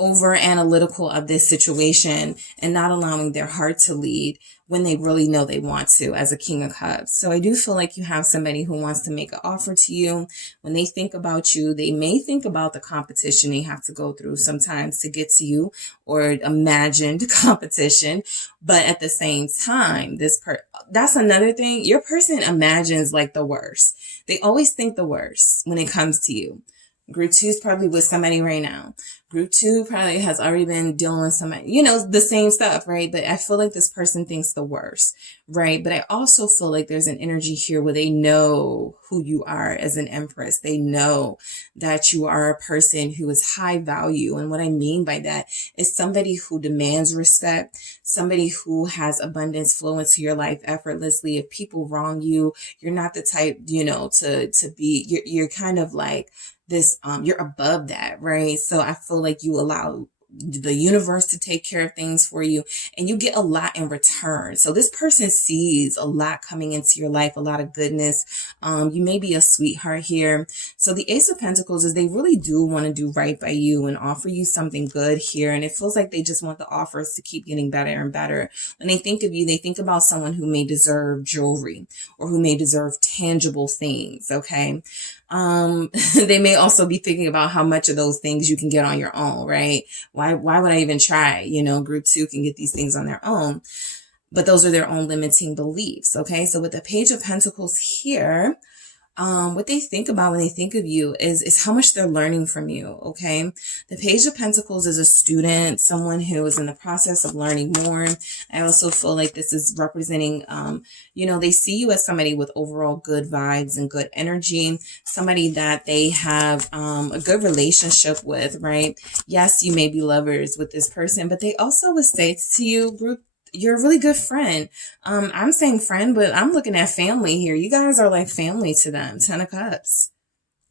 over analytical of this situation and not allowing their heart to lead when they really know they want to, as a King of Cups. So I do feel like you have somebody who wants to make an offer to you. When they think about you, they may think about the competition they have to go through sometimes to get to you, or imagined competition. But at the same time, that's another thing. Your person imagines like the worst. They always think the worst when it comes to you. Group 2 is probably with somebody right now. Group 2 probably has already been dealing with somebody, you know, the same stuff, right? But I feel like this person thinks the worst, right? But I also feel like there's an energy here where they know who you are as an Empress. They know that you are a person who is high value. And what I mean by that is somebody who demands respect, somebody who has abundance flow into your life effortlessly. If people wrong you, you're not the type, you know, to be, you're kind of like, this, you're above that, right? So I feel like you allow the universe to take care of things for you, and you get a lot in return. So this person sees a lot coming into your life, a lot of goodness. You may be a sweetheart here. So the Ace of Pentacles is they really do want to do right by you and offer you something good here. And it feels like they just want the offers to keep getting better and better. When they think of you, they think about someone who may deserve jewelry or who may deserve tangible things. Okay. They may also be thinking about how much of those things you can get on your own, right? Why would I even try? You know, group 2 can get these things on their own, but those are their own limiting beliefs. Okay. So with the Page of Pentacles here, what they think about when they think of you is how much they're learning from you. Okay. The Page of Pentacles is a student, someone who is in the process of learning more. I also feel like this is representing, you know, they see you as somebody with overall good vibes and good energy, somebody that they have, a good relationship with, right? Yes, you may be lovers with this person, but they also would say to you, group, you're a really good friend. I'm saying friend, but I'm looking at family here. You guys are like family to them. 10 of Cups.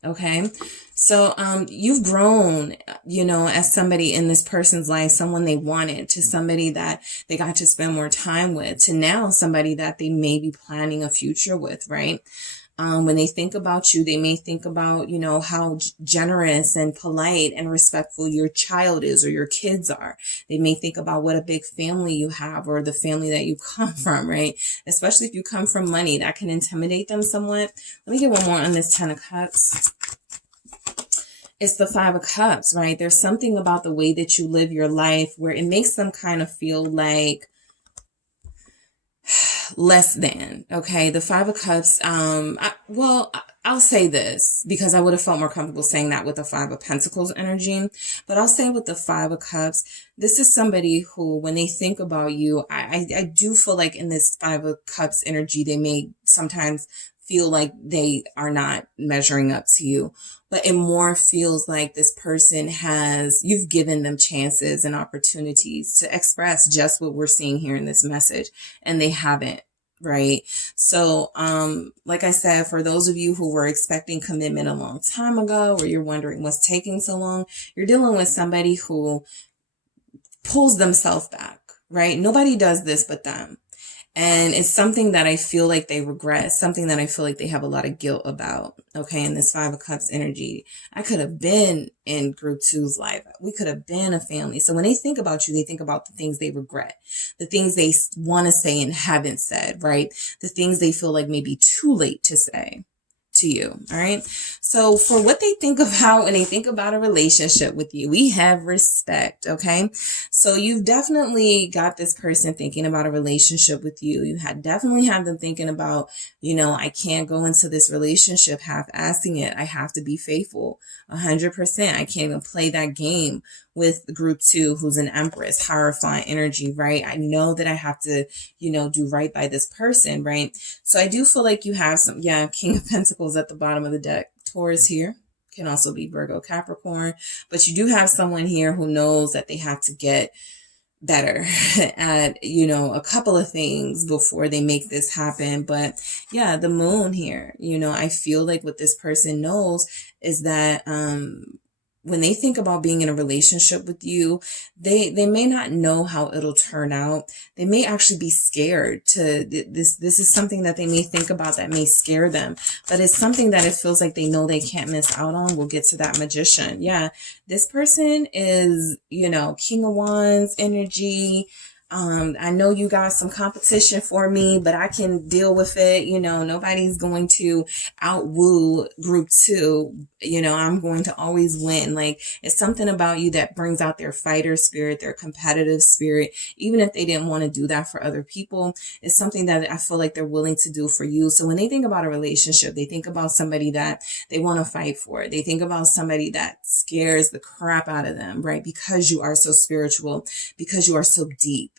Okay. So, you've grown, you know, as somebody in this person's life, someone they wanted, to somebody that they got to spend more time with, to now somebody that they may be planning a future with, right? When they think about you, they may think about, you know, how generous and polite and respectful your child is or your kids are. They may think about what a big family you have or the family that you come from, right? Especially if you come from money, that can intimidate them somewhat. Let me get one more on this 10 of Cups. It's the 5 of Cups, right? There's something about the way that you live your life where it makes them kind of feel like less than. Okay. The 5 of Cups, I'll say this because I would have felt more comfortable saying that with the 5 of Pentacles energy, but I'll say with the 5 of Cups, this is somebody who, when they think about you, I do feel like in this 5 of Cups energy, they may sometimes feel like they are not measuring up to you, but it more feels like this person you've given them chances and opportunities to express just what we're seeing here in this message, and they haven't. Right. So, like I said, for those of you who were expecting commitment a long time ago, or you're wondering what's taking so long, you're dealing with somebody who pulls themselves back, right? Nobody does this but them. And it's something that I feel like they regret, something that I feel like they have a lot of guilt about. Okay. In this 5 of Cups energy, I could have been in group 2's life. We could have been a family. So when they think about you, they think about the things they regret, the things they want to say and haven't said, right? The things they feel like may be too late to say to you. All right. So for what they think about when they think about a relationship with you, we have respect. Okay. So you've definitely got this person thinking about a relationship with you. You definitely have them thinking about, I can't go into this relationship half-assing it. I have to be faithful 100%. I can't even play that game with group 2, who's an Empress, Hierophant energy, right? I know that I have to, do right by this person, right? So I do feel like you have King of Pentacles at the bottom of the deck. Taurus here can also be Virgo, Capricorn, but you do have someone here who knows that they have to get better at, a couple of things before they make this happen. But yeah, the Moon here, I feel like what this person knows is that, when they think about being in a relationship with you, they may not know how it'll turn out. They may actually be scared to this. This is something that they may think about that may scare them, but it's something that it feels like they know they can't miss out on. We'll get to that Magician. Yeah. This person is, King of Wands energy. I know you got some competition for me, but I can deal with it. Nobody's going to outwoo group 2. I'm going to always win. Like, it's something about you that brings out their fighter spirit, their competitive spirit, even if they didn't want to do that for other people. It's something that I feel like they're willing to do for you. So when they think about a relationship, they think about somebody that they want to fight for. They think about somebody that scares the crap out of them, right? Because you are so spiritual, because you are so deep,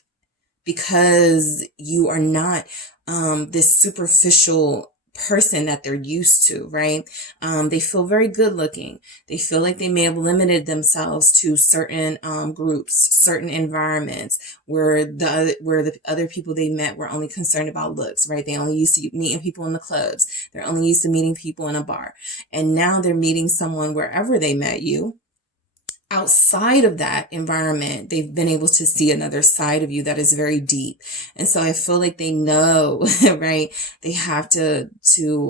because you are not this superficial person that they're used to, right? They feel very good looking. They feel like they may have limited themselves to certain groups, certain environments where the other people they met were only concerned about looks, right? They only used to meeting people in the clubs. They're only used to meeting people in a bar. And now they're meeting someone wherever they met you. Outside of that environment, they've been able to see another side of you that is very deep. And so I feel like they know, right? They have to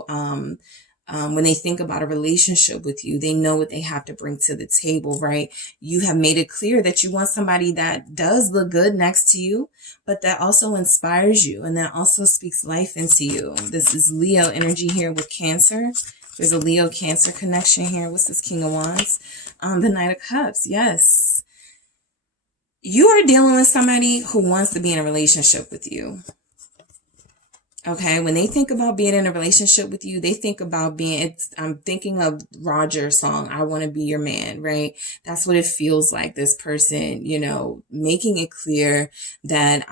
when they think about a relationship with you, they know what they have to bring to the table, right? You have made it clear that you want somebody that does look good next to you, but that also inspires you and that also speaks life into you. This is Leo energy here with Cancer. There's a Leo Cancer connection here. What's this King of Wands? The Knight of Cups. Yes. You are dealing with somebody who wants to be in a relationship with you. Okay, when they think about being in a relationship with you, they think about I'm thinking of Roger's song, I Want to Be Your Man, right? That's what it feels like. This person, making it clear that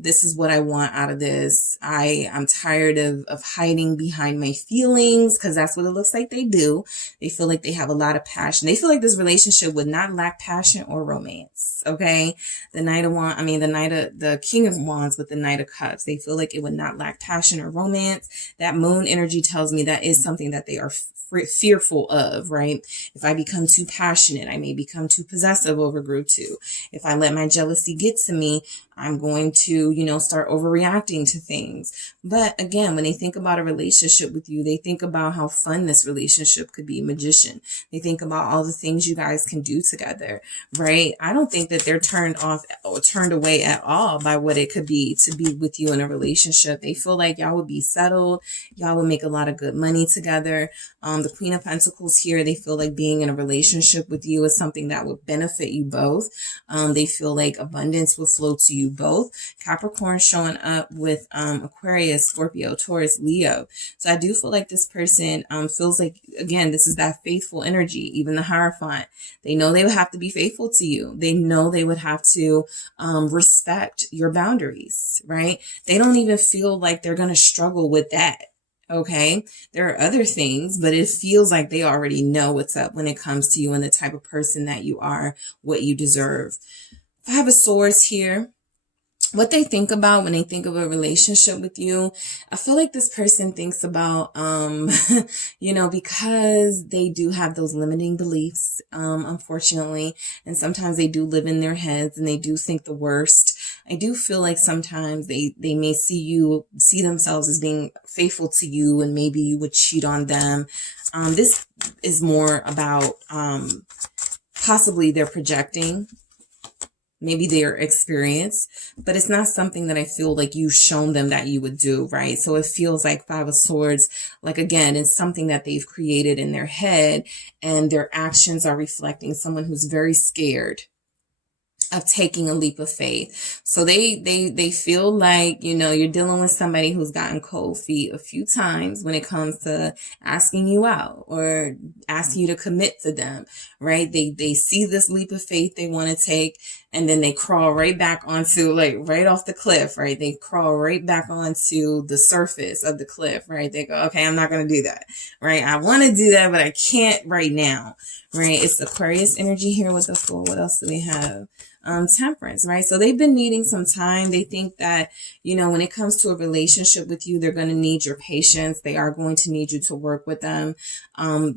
this is what I want out of this. I'm tired of hiding behind my feelings, because that's what it looks like they do. They feel like they have a lot of passion. They feel like this relationship would not lack passion or romance. Okay. The King of Wands with the Knight of Cups. They feel like it would not lack passion or romance. That Moon energy tells me that is something that they are fearful of, right? If I become too passionate, I may become too possessive over group 2. If I let my jealousy get to me, I'm going to, start overreacting to things. But again, when they think about a relationship with you, they think about how fun this relationship could be. Magician. They think about all the things you guys can do together, right? I don't think that they're turned off or turned away at all by what it could be to be with you in a relationship. They feel like y'all would be settled. Y'all would make a lot of good money together. The Queen of Pentacles here, they feel like being in a relationship with you is something that would benefit you both. They feel like abundance will flow to you both. Capricorn showing up with Aquarius, Scorpio, Taurus, Leo. So I do feel like this person feels like, again, this is that faithful energy. Even the Hierophant, they know they would have to be faithful to you. They know they would have to respect your boundaries, right? They don't even feel like they're going to struggle with that. Okay. There are other things, but it feels like they already know what's up when it comes to you and the type of person that you are, what you deserve. Five of Swords here. What they think about when they think of a relationship with you, I feel like this person thinks about, because they do have those limiting beliefs, unfortunately, and sometimes they do live in their heads and they do think the worst. I do feel like sometimes they may see themselves as being faithful to you, and maybe you would cheat on them. This is more about, possibly they're projecting, maybe their experience, but it's not something that I feel like you've shown them that you would do, right? So it feels like Five of Swords, like, again, it's something that they've created in their head, and their actions are reflecting someone who's very scared of taking a leap of faith. So they feel like, you're dealing with somebody who's gotten cold feet a few times when it comes to asking you out or asking you to commit to them, right? They see this leap of faith they want to take, and then they crawl right back onto, like, right off the cliff, right? They crawl right back onto the surface of the cliff, right? They go, okay, I'm not going to do that, right? I want to do that, but I can't right now, right? It's Aquarius energy here with the Fool. What else do we have? Temperance, right? So they've been needing some time. They think that, when it comes to a relationship with you, they're going to need your patience. They are going to need you to work with them.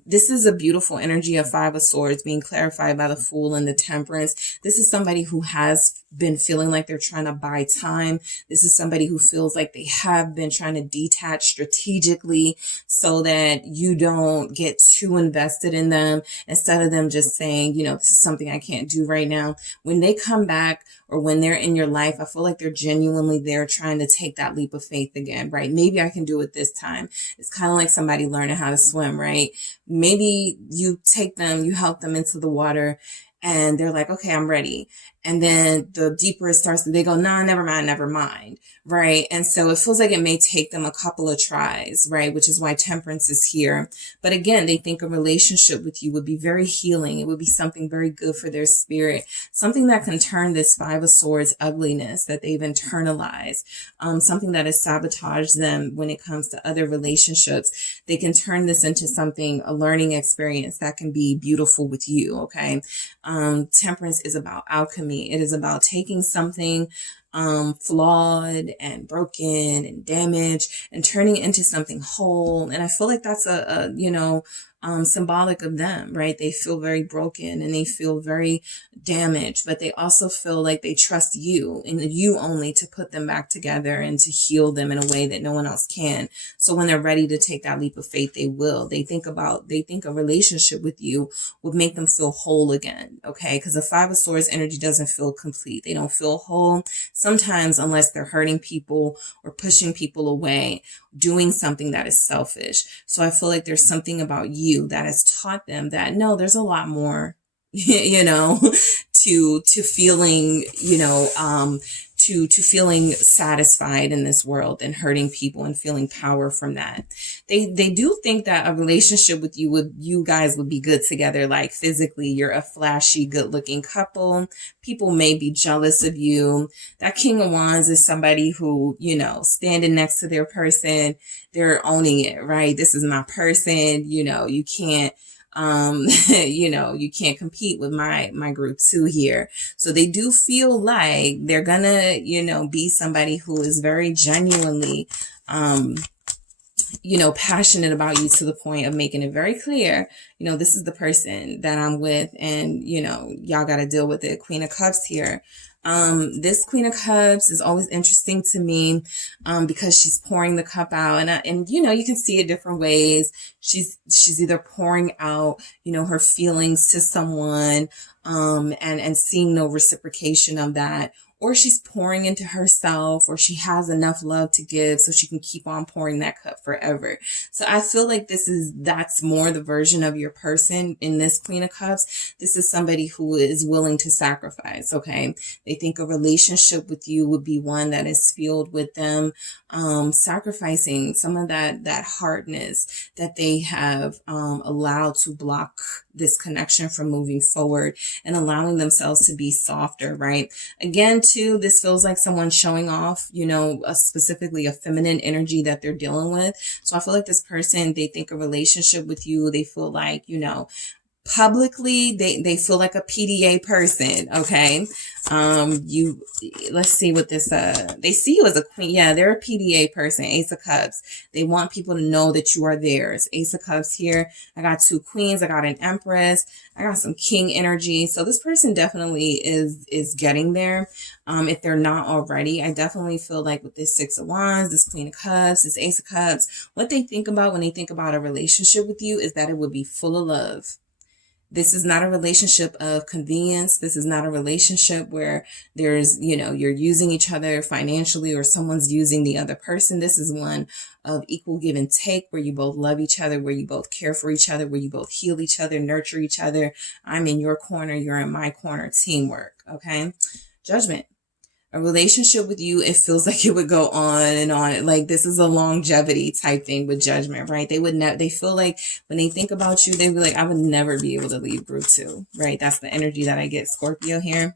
This is a beautiful energy of Five of Swords being clarified by the Fool and the Temperance. This is somebody who has been feeling like they're trying to buy time. This is somebody who feels like they have been trying to detach strategically so that you don't get too invested in them, instead of them just saying, this is something I can't do right now. When they come back, or when they're in your life, I feel like they're genuinely there trying to take that leap of faith again, right? Maybe I can do it this time. It's kind of like somebody learning how to swim, right? Maybe you help them into the water, and they're like, okay, I'm ready. And then the deeper it starts, they go, nah, never mind, right? And so it feels like it may take them a couple of tries, right? Which is why Temperance is here. But again, they think a relationship with you would be very healing. It would be something very good for their spirit, something that can turn this Five of Swords ugliness that they've internalized, something that has sabotaged them when it comes to other relationships. They can turn this into something, a learning experience that can be beautiful with you, okay? Temperance is about alchemy. It is about taking something flawed and broken and damaged and turning it into something whole. And I feel like that's symbolic of them, right? They feel very broken and they feel very damaged, but they also feel like they trust you and you only to put them back together and to heal them in a way that no one else can. So when they're ready to take that leap of faith, they will. They think a relationship with you would make them feel whole again, okay? Because the Five of Swords energy doesn't feel complete. They don't feel whole sometimes unless they're hurting people or pushing people away, doing something that is selfish. So I feel like there's something about you that has taught them that, no, there's a lot more, to feeling, to feeling satisfied in this world and hurting people and feeling power from that. They do think that a relationship with you guys would be good together. Like physically, you're a flashy, good looking couple. People may be jealous of you. That King of Wands is somebody who, standing next to their person, they're owning it, right? This is my person. You can't, you can't compete with my group two here. So they do feel like they're gonna, be somebody who is very genuinely, passionate about you to the point of making it very clear, this is the person that I'm with, and, y'all got to deal with it. Queen of Cups here. This Queen of Cups is always interesting to me, because she's pouring the cup out, and you can see it different ways. She's either pouring out, her feelings to someone, and seeing no reciprocation of that, or she's pouring into herself, or she has enough love to give so she can keep on pouring that cup forever. So I feel like that's more the version of your person in this Queen of Cups. This is somebody who is willing to sacrifice, okay? They think a relationship with you would be one that is filled with them sacrificing some of that hardness that they have allowed to block this connection from moving forward, and allowing themselves to be softer, right? Again, too, this feels like someone showing off, you know, specifically a feminine energy that they're dealing with. So I feel like this person, they think a relationship with you, they feel like, you know, publicly they feel like a PDA person. Okay. Let's see what this, they see you as a queen. Yeah, they're a PDA person. Ace of Cups. They want people to know that you are theirs. Ace of Cups here. I got 2 queens. I got an empress. I got some king energy. So this person definitely is getting there. If they're not already, I definitely feel like with this 6 of Wands, this Queen of Cups, this Ace of Cups, what they think about when they think about a relationship with you is that it would be full of love. This is not a relationship of convenience. This is not a relationship where there's, you know, you're using each other financially or someone's using the other person. This is one of equal give and take, where you both love each other, where you both care for each other, where you both heal each other, nurture each other. I'm in your corner. You're in my corner. Teamwork. Okay. Judgment. A relationship with you, it feels like it would go on and on. Like this is a longevity type thing with Judgment, right? They would they feel like when they think about you, they'd be like, I would never be able to leave group 2, right? That's the energy that I get, Scorpio here.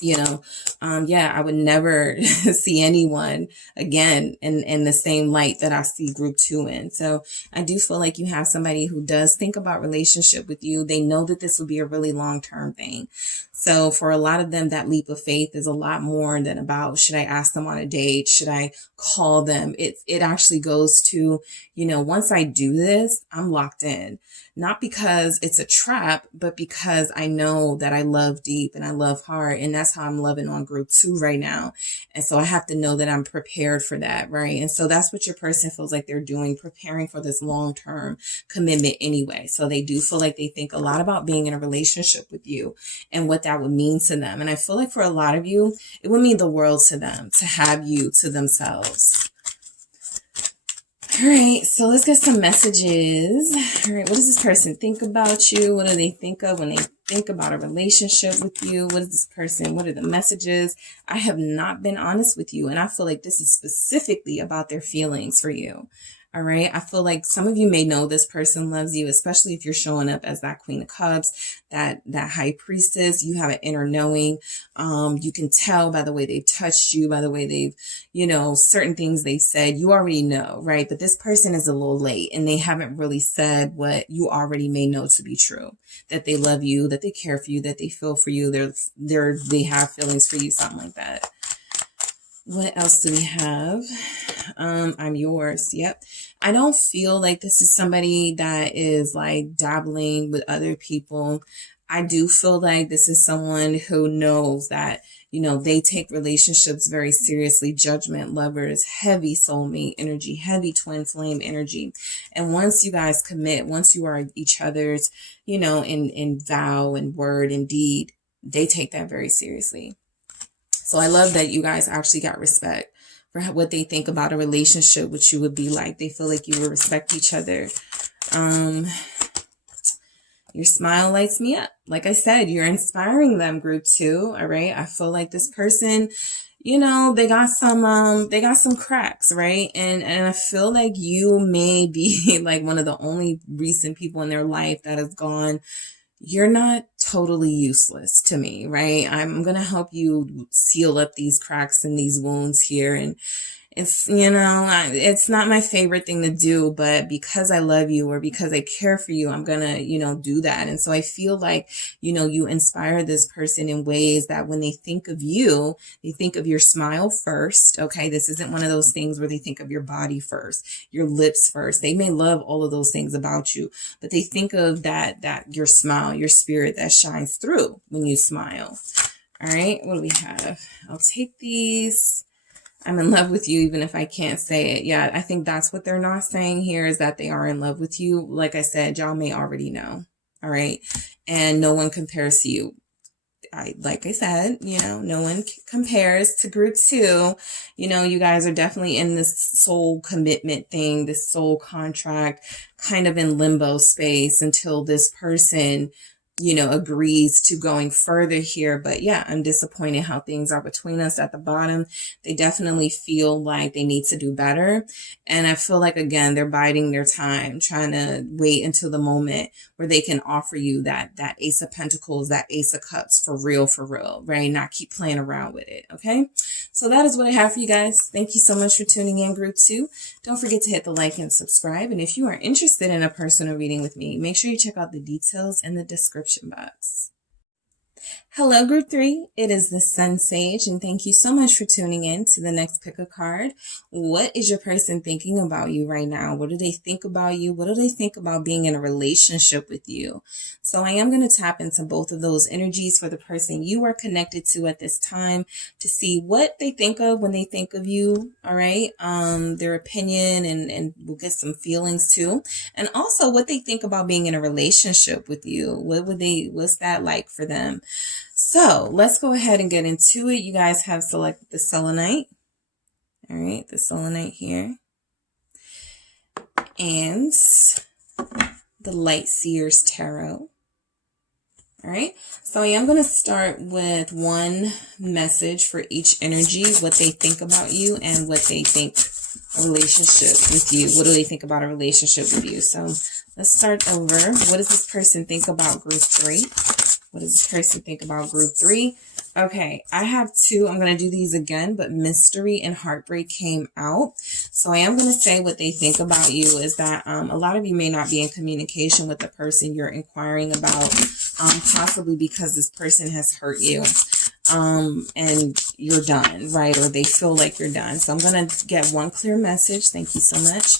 You know, yeah, I would never see anyone again in the same light that I see group 2 in. So I do feel like you have somebody who does think about relationship with you. They know that this will be a really long-term thing. So for a lot of them, that leap of faith is a lot more than about, should I ask them on a date? Should I call them? It actually goes to, you know, once I do this, I'm locked in. Not because it's a trap, but because I know that I love deep and I love hard. And that's how I'm loving on group 2 right now. And so I have to know that I'm prepared for that, right? And so that's what your person feels like they're doing, preparing for this long-term commitment anyway. So they do feel like they think a lot about being in a relationship with you and what that would mean to them. And I feel like for a lot of you, it would mean the world to them to have you to themselves. All right, so let's get some messages. All right, what does this person think about you? What do they think of when they think about a relationship with you? What is this person? What are the messages? I have not been honest with you, and I feel like this is specifically about their feelings for you. All right. I feel like some of you may know this person loves you, especially if you're showing up as that Queen of Cups, that High Priestess. You have an inner knowing. You can tell by the way they've touched you, by the way they've, you know, certain things they've said, you already know, right? But this person is a little late and they haven't really said what you already may know to be true, that they love you, that they care for you, that they feel for you. They have feelings for you, something like that. What else do we have? I'm yours. Yep. I don't feel like this is somebody that is like dabbling with other people. I do feel like this is someone who knows that, you know, they take relationships very seriously. Judgment, lovers, heavy soulmate energy, heavy twin flame energy. And once you guys commit, once you are each other's, you know, in vow and word and deed, they take that very seriously. So I love that you guys actually got respect for what they think about a relationship, which you would be like. They feel like you will respect each other. Your smile lights me up. Like I said, you're inspiring them, group 2. All right. I feel like this person, you know, they got some cracks, right? And I feel like you may be like one of the only recent people in their life that has gone, you're not totally useless to me, right? I'm going to help you seal up these cracks and these wounds here. And if, you know, it's not my favorite thing to do, but because I love you or because I care for you, I'm going to, you know, do that. And so I feel like, you know, you inspire this person in ways that when they think of you, they think of your smile first. Okay. This isn't one of those things where they think of your body first, your lips first. They may love all of those things about you, but they think of that your smile, your spirit that shines through when you smile. All right. What do we have? I'll take these. I'm in love with you, even if I can't say it. Yeah, I think that's what they're not saying here, is that they are in love with you. Like I said, y'all may already know. All right. And no one compares to you. Like I said, you know, no one compares to group 2. You know, you guys are definitely in this soul commitment thing, this soul contract, kind of in limbo space until this person you know, agrees to going further here. But yeah, I'm disappointed how things are between us at the bottom. They definitely feel like they need to do better. And I feel like, again, they're biding their time, trying to wait until the moment where they can offer you that Ace of Pentacles, that Ace of Cups for real, right? Not keep playing around with it, okay? So that is what I have for you guys. Thank you so much for tuning in, Group 2. Don't forget to hit the like and subscribe. And if you are interested in a personal reading with me, make sure you check out the details in the description box. Hello, Group 3. It is the Sun Sage, and thank you so much for tuning in to the next pick a card. What is your person thinking about you right now? What do they think about you? What do they think about being in a relationship with you? So I am going to tap into both of those energies for the person you are connected to at this time to see what they think of when they think of you, all right? Their opinion, and we'll get some feelings too. And also what they think about being in a relationship with you. What's that like for them? So let's go ahead and get into it. You guys have selected the selenite. All right, the selenite here. And the light Seers tarot. All right, so I am going to start with one message for each energy, what they think about you and what they think a relationship with you. What do they think about a relationship with you? So let's start over. What does this person think about Group 3? What does this person think about Group 3? Okay, I have two. I'm going to do these again, but mystery and heartbreak came out. So I am going to say what they think about you is that a lot of you may not be in communication with the person you're inquiring about, possibly because this person has hurt you and you're done, right? Or they feel like you're done. So I'm going to get one clear message. Thank you so much.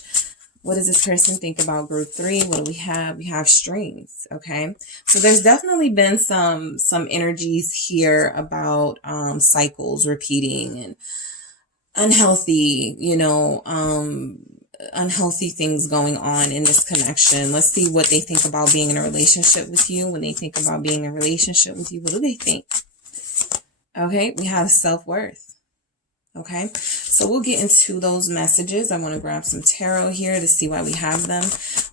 What does this person think about Group 3? What do we have? We have strings. Okay. So there's definitely been some energies here about cycles repeating and unhealthy, you know, unhealthy things going on in this connection. Let's see what they think about being in a relationship with you. When they think about being in a relationship with you, what do they think? Okay. We have self-worth. Okay, so we'll get into those messages. I want to grab some tarot here to see why we have them.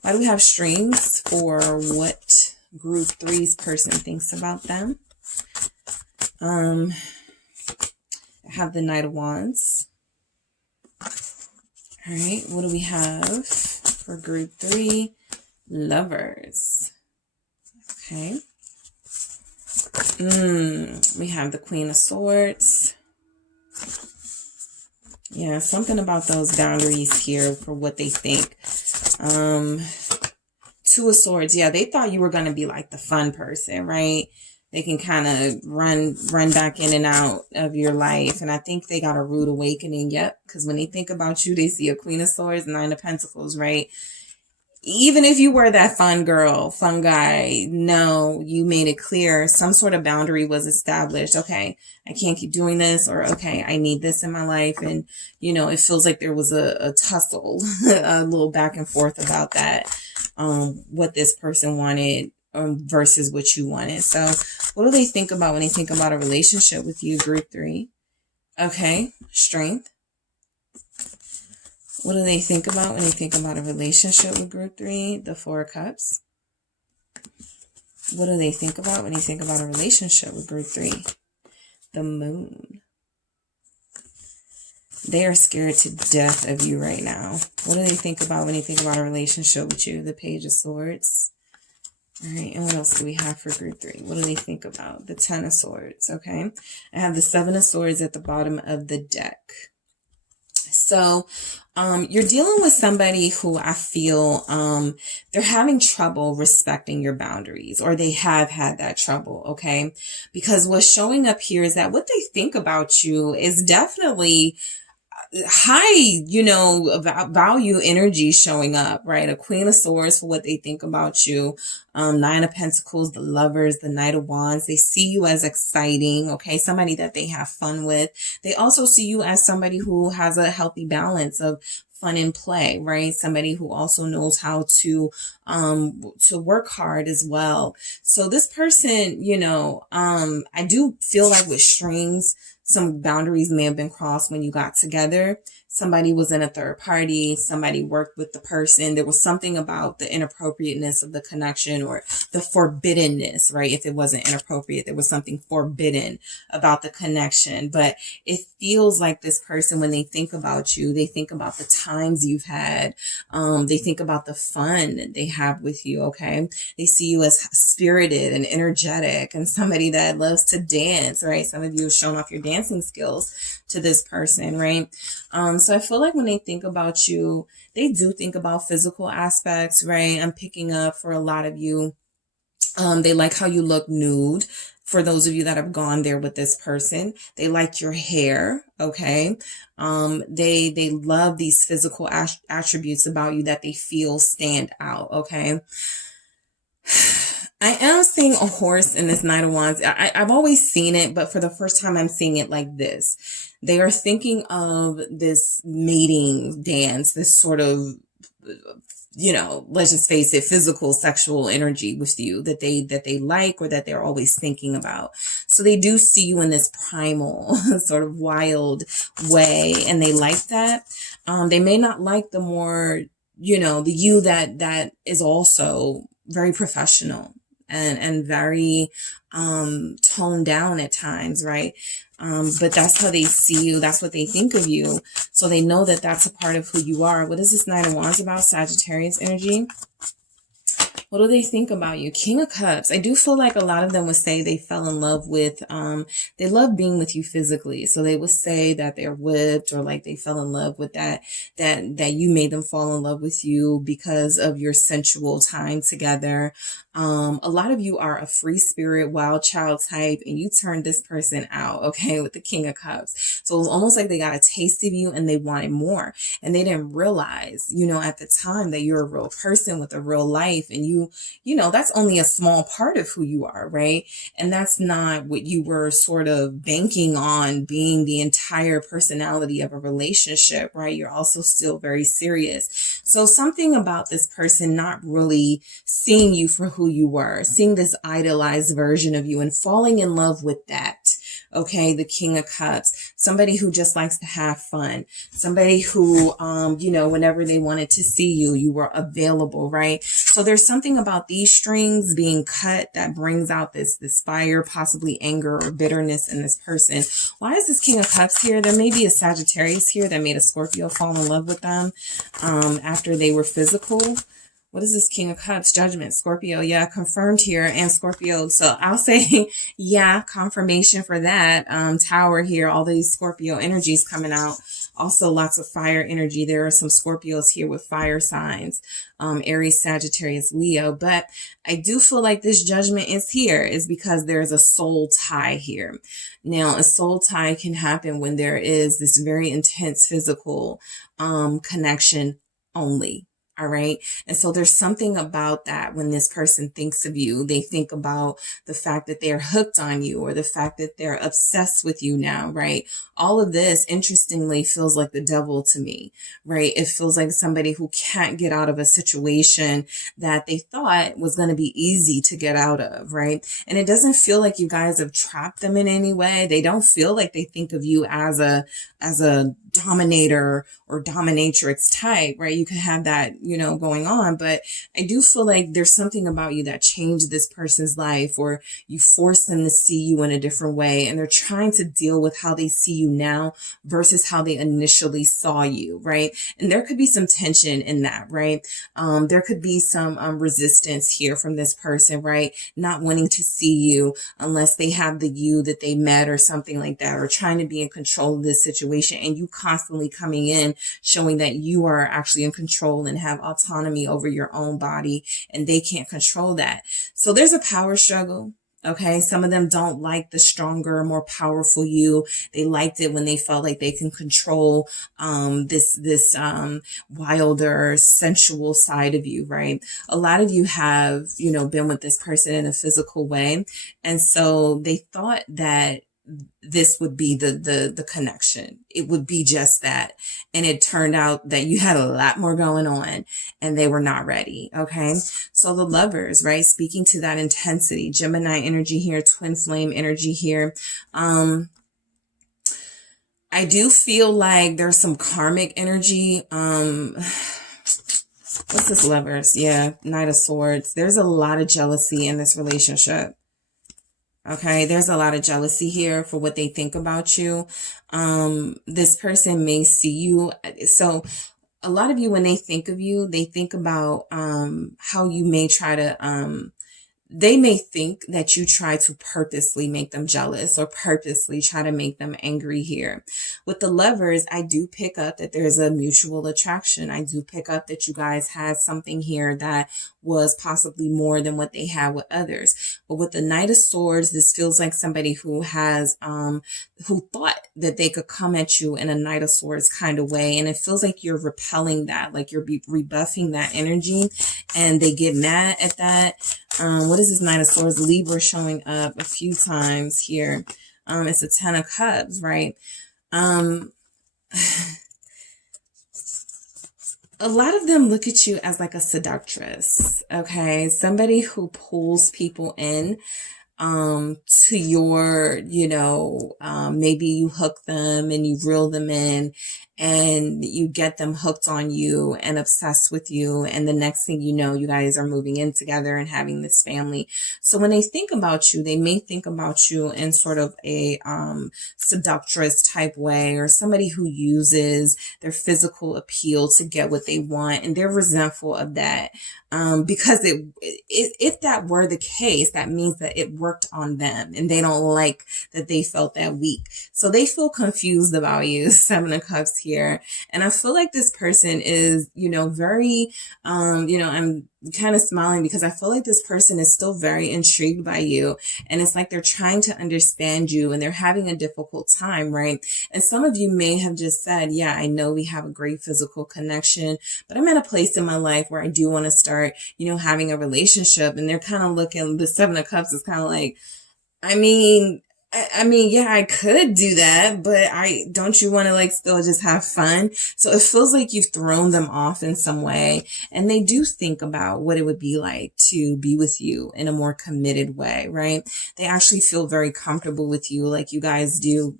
Why do we have strings for what Group 3's person thinks about them? I have the Knight of Wands. All right, what do we have for Group 3? Lovers. Okay. We have the Queen of Swords. Yeah, something about those boundaries here for what they think. Two of Swords. Yeah, they thought you were going to be like the fun person, right? They can kind of run back in and out of your life. And I think they got a rude awakening. Yep. Because when they think about you, they see a Queen of Swords, Nine of Pentacles, right? Even if you were that fun girl, fun guy, no, you made it clear some sort of boundary was established. Okay, I can't keep doing this, or okay, I need this in my life. And, you know, it feels like there was a tussle, a little back and forth about that, what this person wanted versus what you wanted. So what do they think about when they think about a relationship with you, Group 3? Okay, strength. What do they think about when they think about a relationship with Group 3? The Four of Cups. What do they think about when they think about a relationship with Group 3? The Moon. They are scared to death of you right now. What do they think about when they think about a relationship with you? The Page of Swords. All right, and what else do we have for Group 3? What do they think about? The Ten of Swords, okay? I have the Seven of Swords at the bottom of the deck. So you're dealing with somebody who I feel they're having trouble respecting your boundaries, or they have had that trouble, okay? Because what's showing up here is that what they think about you is definitely high, you know, value energy showing up, right? A Queen of Swords for what they think about you. Nine of Pentacles, the Lovers, the Knight of Wands. They see you as exciting, okay? Somebody that they have fun with. They also see you as somebody who has a healthy balance of fun and play, right? Somebody who also knows how to work hard as well. So this person, you know, I do feel like with strings, some boundaries may have been crossed when you got together. somebody was in a third party, somebody worked with the person. There was something about the inappropriateness of the connection, or the forbiddenness, right? If it wasn't inappropriate, there was something forbidden about the connection. But it feels like this person, when they think about you, they think about the times you've had. They think about the fun they have with you, okay? They see you as spirited and energetic and somebody that loves to dance, right? Some of you have shown off your dancing skills to this person, right? So I feel like when they think about you, they do think about physical aspects, right? I'm picking up for a lot of you. They like how you look nude. For those of you that have gone there with this person, they like your hair, okay? They love these physical attributes about you that they feel stand out, okay? I am seeing a horse in this Knight of Wands. I've always seen it, but for the first time, I'm seeing it like this. They are thinking of this mating dance, this sort of, you know, let's just face it, physical, sexual energy with you that they like, or that they're always thinking about. So they do see you in this primal, sort of wild way, and they like that. They may not like the more, you know, the you that is also very professional and very toned down at times, right? But that's how they see you. That's what they think of you. So they know that that's a part of who you are. What is this Knight of Wands about? Sagittarius energy. What do they think about you? King of Cups. I do feel like a lot of them would say they fell in love with, they love being with you physically. So they would say that they're whipped, or like they fell in love with that you made them fall in love with you because of your sensual time together. A lot of you are a free spirit, wild child type, and you turned this person out, okay, with the King of Cups. So it was almost like they got a taste of you and they wanted more. And they didn't realize, you know, at the time that you're a real person with a real life, and you know, that's only a small part of who you are, right? And that's not what you were sort of banking on being the entire personality of a relationship, right? You're also still very serious. So something about this person not really seeing you for who you were, seeing this idolized version of you and falling in love with that. Okay, the King of Cups, somebody who just likes to have fun, somebody who, you know, whenever they wanted to see you, you were available, right? So there's something about these strings being cut that brings out this fire, possibly anger or bitterness in this person. Why is this King of Cups here? There may be a Sagittarius here that made a Scorpio fall in love with them after they were physical. What is this King of Cups? Judgment, Scorpio. Yeah, confirmed here, and Scorpio. So I'll say, yeah, confirmation for that. Tower here, all these Scorpio energies coming out. Also lots of fire energy. There are some Scorpios here with fire signs. Aries, Sagittarius, Leo. But I do feel like this judgment is here is because there's a soul tie here. Now, a soul tie can happen when there is this very intense physical connection only. All right. And so there's something about that when this person thinks of you, they think about the fact that they're hooked on you, or the fact that they're obsessed with you now, right? All of this, interestingly, feels like the devil to me, right? It feels like somebody who can't get out of a situation that they thought was going to be easy to get out of, right? And it doesn't feel like you guys have trapped them in any way. They don't feel like they think of you as a dominator or dominatrix type, right? You could have that, you know, going on, but I do feel like there's something about you that changed this person's life, or you forced them to see you in a different way, and they're trying to deal with how they see you now versus how they initially saw you, right? And there could be some tension in that, right? There could be some resistance here from this person, right? Not wanting to see you unless they have the you that they met or something like that, or trying to be in control of this situation, and you constantly coming in showing that you are actually in control and have autonomy over your own body, and they can't control that. So there's a power struggle. Okay. Some of them don't like the stronger, more powerful you. They liked it when they felt like they can control, this wilder, sensual side of you, right? A lot of you have, you know, been with this person in a physical way. And so they thought that this would be the connection. It would be just that. And it turned out that you had a lot more going on and they were not ready. Okay. So the Lovers, right? Speaking to that intensity, Gemini energy here, twin flame energy here. I do feel like there's some karmic energy. What's this, Lovers? Yeah, Knight of Swords. There's a lot of jealousy in this relationship. Okay, there's a lot of jealousy here for what they think about you. This person may see you. So a lot of you, when they think of you, they think about how you may try to they may think that you try to purposely make them jealous or purposely try to make them angry here. With the Lovers, I do pick up that there's a mutual attraction. I do pick up that you guys had something here that was possibly more than what they had with others. But with the Knight of Swords, this feels like somebody who has, who thought that they could come at you in a Knight of Swords kind of way. And it feels like you're repelling that, like you're rebuffing that energy, and they get mad at that. What is this Knight of Swords? Libra showing up a few times here. It's a 10 of Cups, right? A lot of them look at you as like a seductress, okay? Somebody who pulls people in to your, maybe you hook them and you reel them in and you get them hooked on you and obsessed with you. And the next thing you know, you guys are moving in together and having this family. So when they think about you, they may think about you in sort of a seductress type way, or somebody who uses their physical appeal to get what they want. And they're resentful of that. Because if that were the case, that means that it worked on them and they don't like that they felt that weak. So they feel confused about you. 7 of Cups here. And I feel like this person is, very, I'm kind of smiling because I feel like this person is still very intrigued by you. And it's like they're trying to understand you and they're having a difficult time, right? And some of you may have just said, yeah, I know we have a great physical connection, but I'm at a place in my life where I do want to start, having a relationship. And they're kind of looking, the 7 of Cups is kind of like, I mean, yeah, I could do that, but don't you want to like still just have fun? So it feels like you've thrown them off in some way, and they do think about what it would be like to be with you in a more committed way, right? They actually feel very comfortable with you, like you guys do,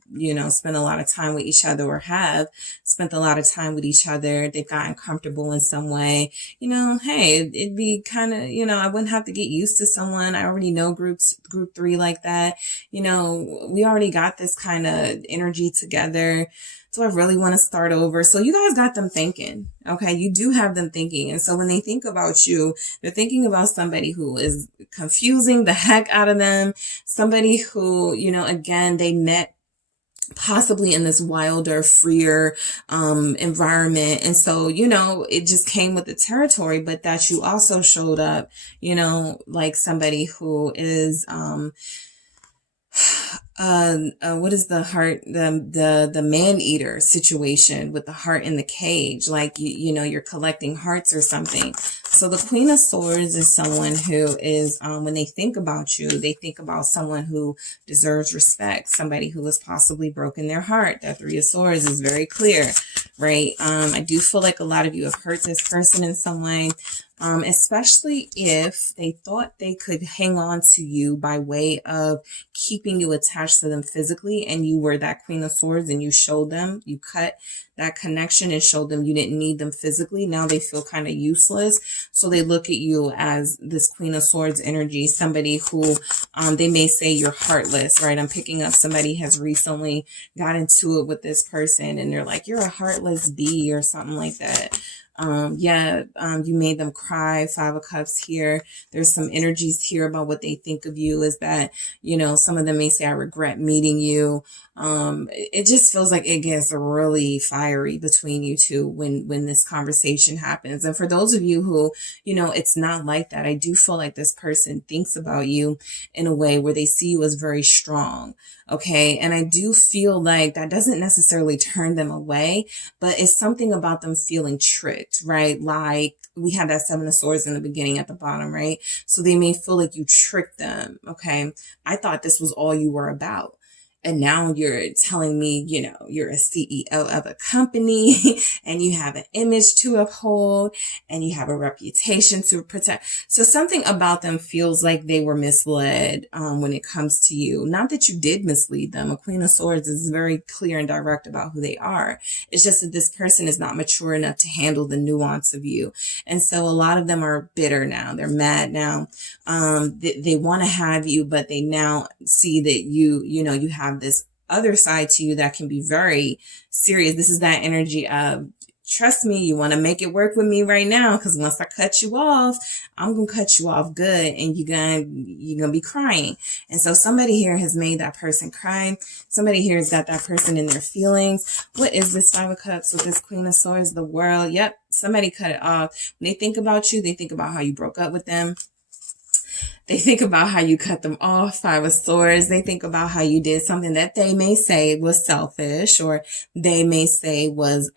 spend a lot of time with each other, or have spent a lot of time with each other. They've gotten comfortable in some way. Hey, it'd be kind of, I wouldn't have to get used to someone. I already know group 3 like that. We already got this kind of energy together. Do I really want to start over? So you guys got them thinking, okay? You do have them thinking. And so when they think about you, they're thinking about somebody who is confusing the heck out of them. Somebody who, again, they met possibly in this wilder, freer environment. And so, it just came with the territory, but that you also showed up, like somebody who is what is the heart, the man-eater situation with the heart in the cage, like you're collecting hearts or something. So the Queen of Swords is someone who is, when they think about you, they think about someone who deserves respect, somebody who has possibly broken their heart. That 3 of Swords is very clear, right? I do feel like a lot of you have hurt this person in some way. Especially if they thought they could hang on to you by way of keeping you attached to them physically, and you were that Queen of Swords and you showed them, you cut that connection and showed them you didn't need them physically. Now they feel kind of useless. So they look at you as this Queen of Swords energy, somebody who they may say you're heartless, right? I'm picking up somebody has recently got into it with this person and they're like, you're a heartless bee or something like that. You made them cry. 5 of Cups here. There's some energies here about what they think of you is that, some of them may say, I regret meeting you. It just feels like it gets really fiery between you two when this conversation happens. And for those of you who, it's not like that, I do feel like this person thinks about you in a way where they see you as very strong. Okay. And I do feel like that doesn't necessarily turn them away, but it's something about them feeling tricked, right? Like we had that 7 of Swords in the beginning at the bottom, right? So they may feel like you tricked them. Okay. I thought this was all you were about. And now you're telling me, you know, you're a CEO of a company and you have an image to uphold and you have a reputation to protect. So something about them feels like they were misled when it comes to you. Not that you did mislead them. A Queen of Swords is very clear and direct about who they are. It's just that this person is not mature enough to handle the nuance of you. And so a lot of them are bitter now. They're mad now. They want to have you, but they now see that you know, you have this other side to you that can be very serious. This is that energy of, trust me, you want to make it work with me right now, because once I cut you off, I'm going to cut you off good, and you're going to be crying. And so somebody here has made that person cry. Somebody here has got that person in their feelings. What is this Five of Cups with this Queen of Swords, the World? Yep, somebody cut it off. When they think about you, they think about how you broke up with them. They think about how you cut them off, Five of Swords. They think about how you did something that they may say was selfish, or they may say was,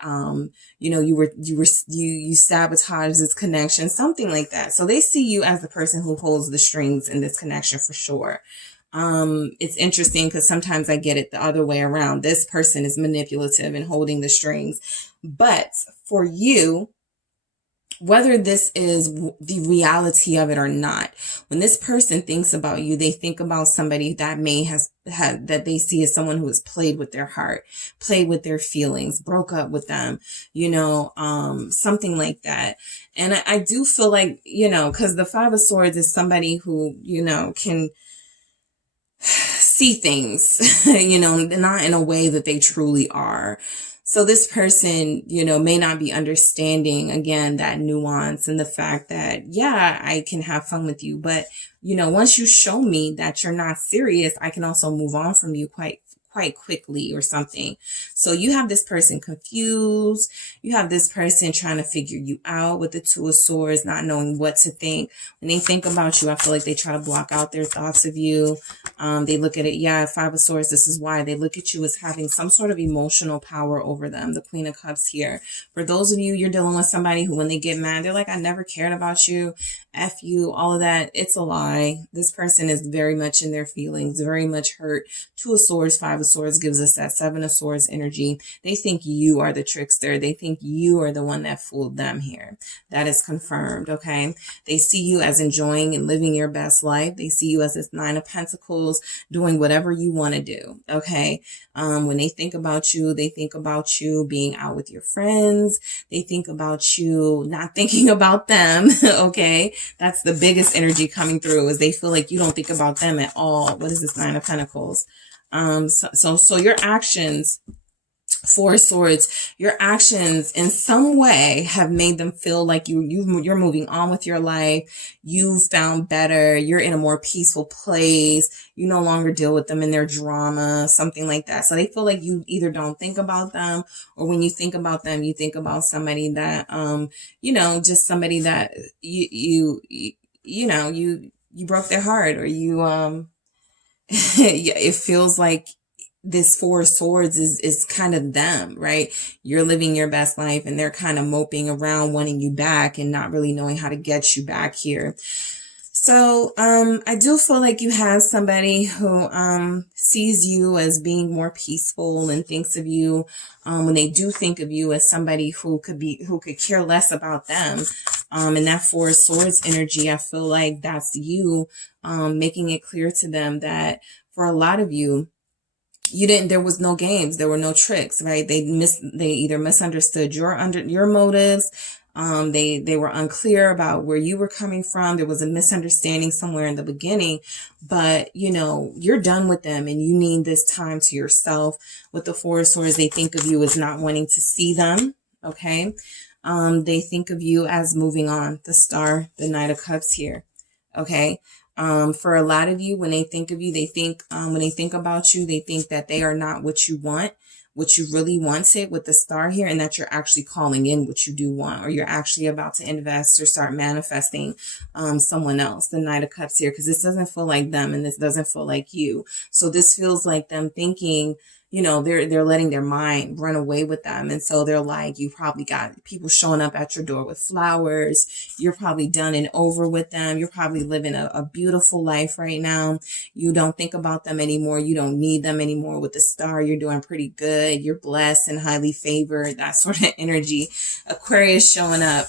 you know, you sabotaged this connection, something like that. So they see you as the person who holds the strings in this connection for sure. It's interesting because sometimes I get it the other way around. This person is manipulative and holding the strings. But for you, whether this is the reality of it or not, when this person thinks about you, they think about somebody that may have had, that they see as someone who has played with their heart, played with their feelings, broke up with them, you know, something like that. And I do feel like, you know, because the Five of Swords is somebody who, you know, can see things, you know, not in a way that they truly are. So this person, you know, may not be understanding, again, that nuance and the fact that, yeah, I can have fun with you. But, you know, once you show me that you're not serious, I can also move on from you quite quickly or something. So you have this person confused. You have this person trying to figure you out with the Two of Swords, not knowing what to think. When they think about you, I feel like they try to block out their thoughts of you. They look at it, yeah, Five of Swords, this is why. They look at you as having some sort of emotional power over them. The Queen of Cups here. For those of you, you're dealing with somebody who, when they get mad, they're like, I never cared about you. F you, all of that. It's a lie. This person is very much in their feelings, very much hurt. Two of Swords, Five of Swords gives us that Seven of Swords energy. They think you are the trickster. They think you are the one that fooled them here. That is confirmed, okay? They see you as enjoying and living your best life. They see you as this Nine of Pentacles, doing whatever you want to do, okay? When they think about you, they think about you being out with your friends. They think about you not thinking about them, okay? That's the biggest energy coming through, is they feel like you don't think about them at all. What is this Nine of Pentacles? So your actions, Four of Swords, your actions in some way have made them feel like you're moving on with your life. You've found better. You're in a more peaceful place. You no longer deal with them in their drama, something like that. So they feel like you either don't think about them, or when you think about them, you think about somebody that, you know, just somebody that you broke their heart, or you, it feels like this Four of Swords is kind of them, right? You're living your best life and they're kind of moping around wanting you back and not really knowing how to get you back here. So, I do feel like you have somebody who, sees you as being more peaceful and thinks of you, when they do think of you as somebody who could care less about them. And that Four of Swords energy, I feel like that's you, making it clear to them that for a lot of you, there was no games, there were no tricks, right? They either misunderstood your motives. They were unclear about where you were coming from. There was a misunderstanding somewhere in the beginning, but you know, you're done with them and you need this time to yourself. With the Four of Swords, they think of you as not wanting to see them. Okay. They think of you as moving on. The Star, the Knight of Cups here. Okay. For a lot of you, when they think of you, they think, when they think about you, they think that they are not what you want, what you really wanted with the Star here, and that you're actually calling in what you do want, or you're actually about to invest or start manifesting, someone else, the Knight of Cups here, because this doesn't feel like them and this doesn't feel like you. So this feels like them thinking, they're letting their mind run away with them. And so they're like, you probably got people showing up at your door with flowers. You're probably done and over with them. You're probably living a beautiful life right now. You don't think about them anymore. You don't need them anymore. With the star, you're doing pretty good. You're blessed and highly favored. That sort of energy. Aquarius showing up.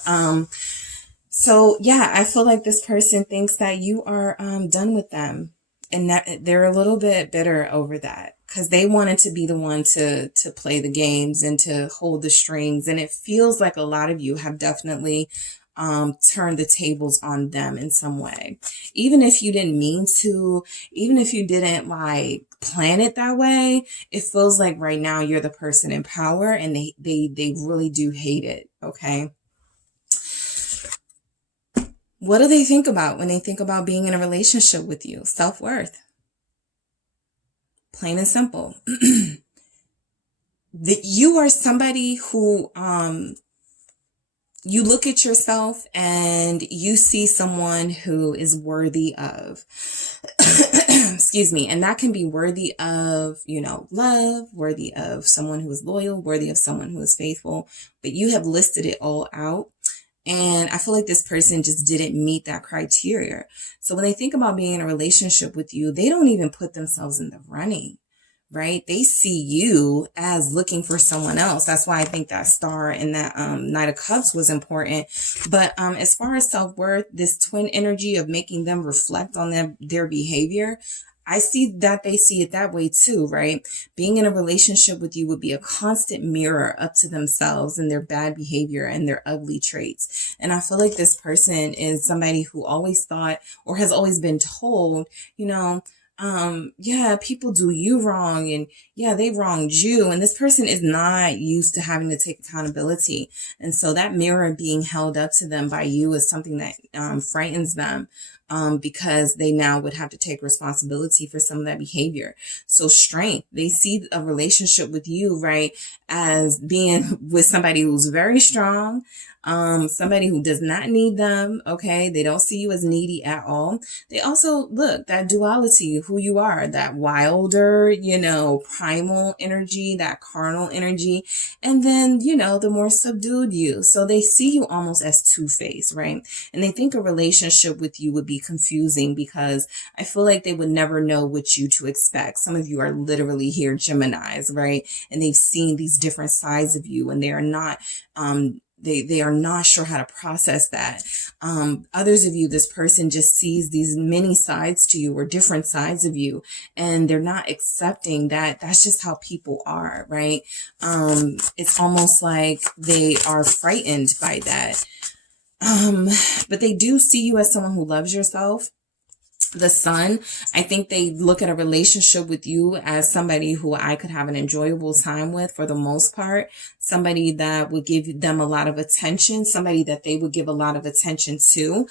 So yeah, I feel like this person thinks that you are done with them, and that they're a little bit bitter over that because they wanted to be the one to play the games and to hold the strings. And it feels like a lot of you have definitely turned the tables on them in some way, even if you didn't mean to, even if you didn't like plan it that way. It feels like right now you're the person in power, and they really do hate it. Okay. What do they think about when they think about being in a relationship with you? Self-worth. Plain and simple. You are somebody who, you look at yourself and you see someone who is worthy of, excuse me, and that can be worthy of, love, worthy of someone who is loyal, worthy of someone who is faithful, but you have listed it all out. And I feel like this person just didn't meet that criteria. So when they think about being in a relationship with you, they don't even put themselves in the running, right? They see you as looking for someone else. That's why I think that star and that Knight of Cups was important. But as far as self-worth, this twin energy of making them reflect on their behavior, I see that they see it that way too, right? Being in a relationship with you would be a constant mirror up to themselves and their bad behavior and their ugly traits. And I feel like this person is somebody who always thought or has always been told, yeah, people do you wrong, and yeah, they wronged you. And this person is not used to having to take accountability. And so that mirror being held up to them by you is something that frightens them. Because they now would have to take responsibility for some of that behavior. So strength, they see a relationship with you, right, as being with somebody who's very strong, somebody who does not need them. Okay. They don't see you as needy at all. They also look that duality, who you are, that wilder, primal energy, that carnal energy, and then, the more subdued you. So they see you almost as two-faced, right? And they think a relationship with you would be confusing because I feel like they would never know what you to expect. Some of you are literally here Geminis, right? And they've seen these different sides of you, and they are not, they are not sure how to process that. Others of you, this person just sees these many sides to you or different sides of you, and they're not accepting that that's just how people are, right? It's almost like they are frightened by that. But they do see you as someone who loves yourself. The Sun, I think they look at a relationship with you as somebody who I could have an enjoyable time with for the most part, somebody that would give them a lot of attention, somebody that they would give a lot of attention to.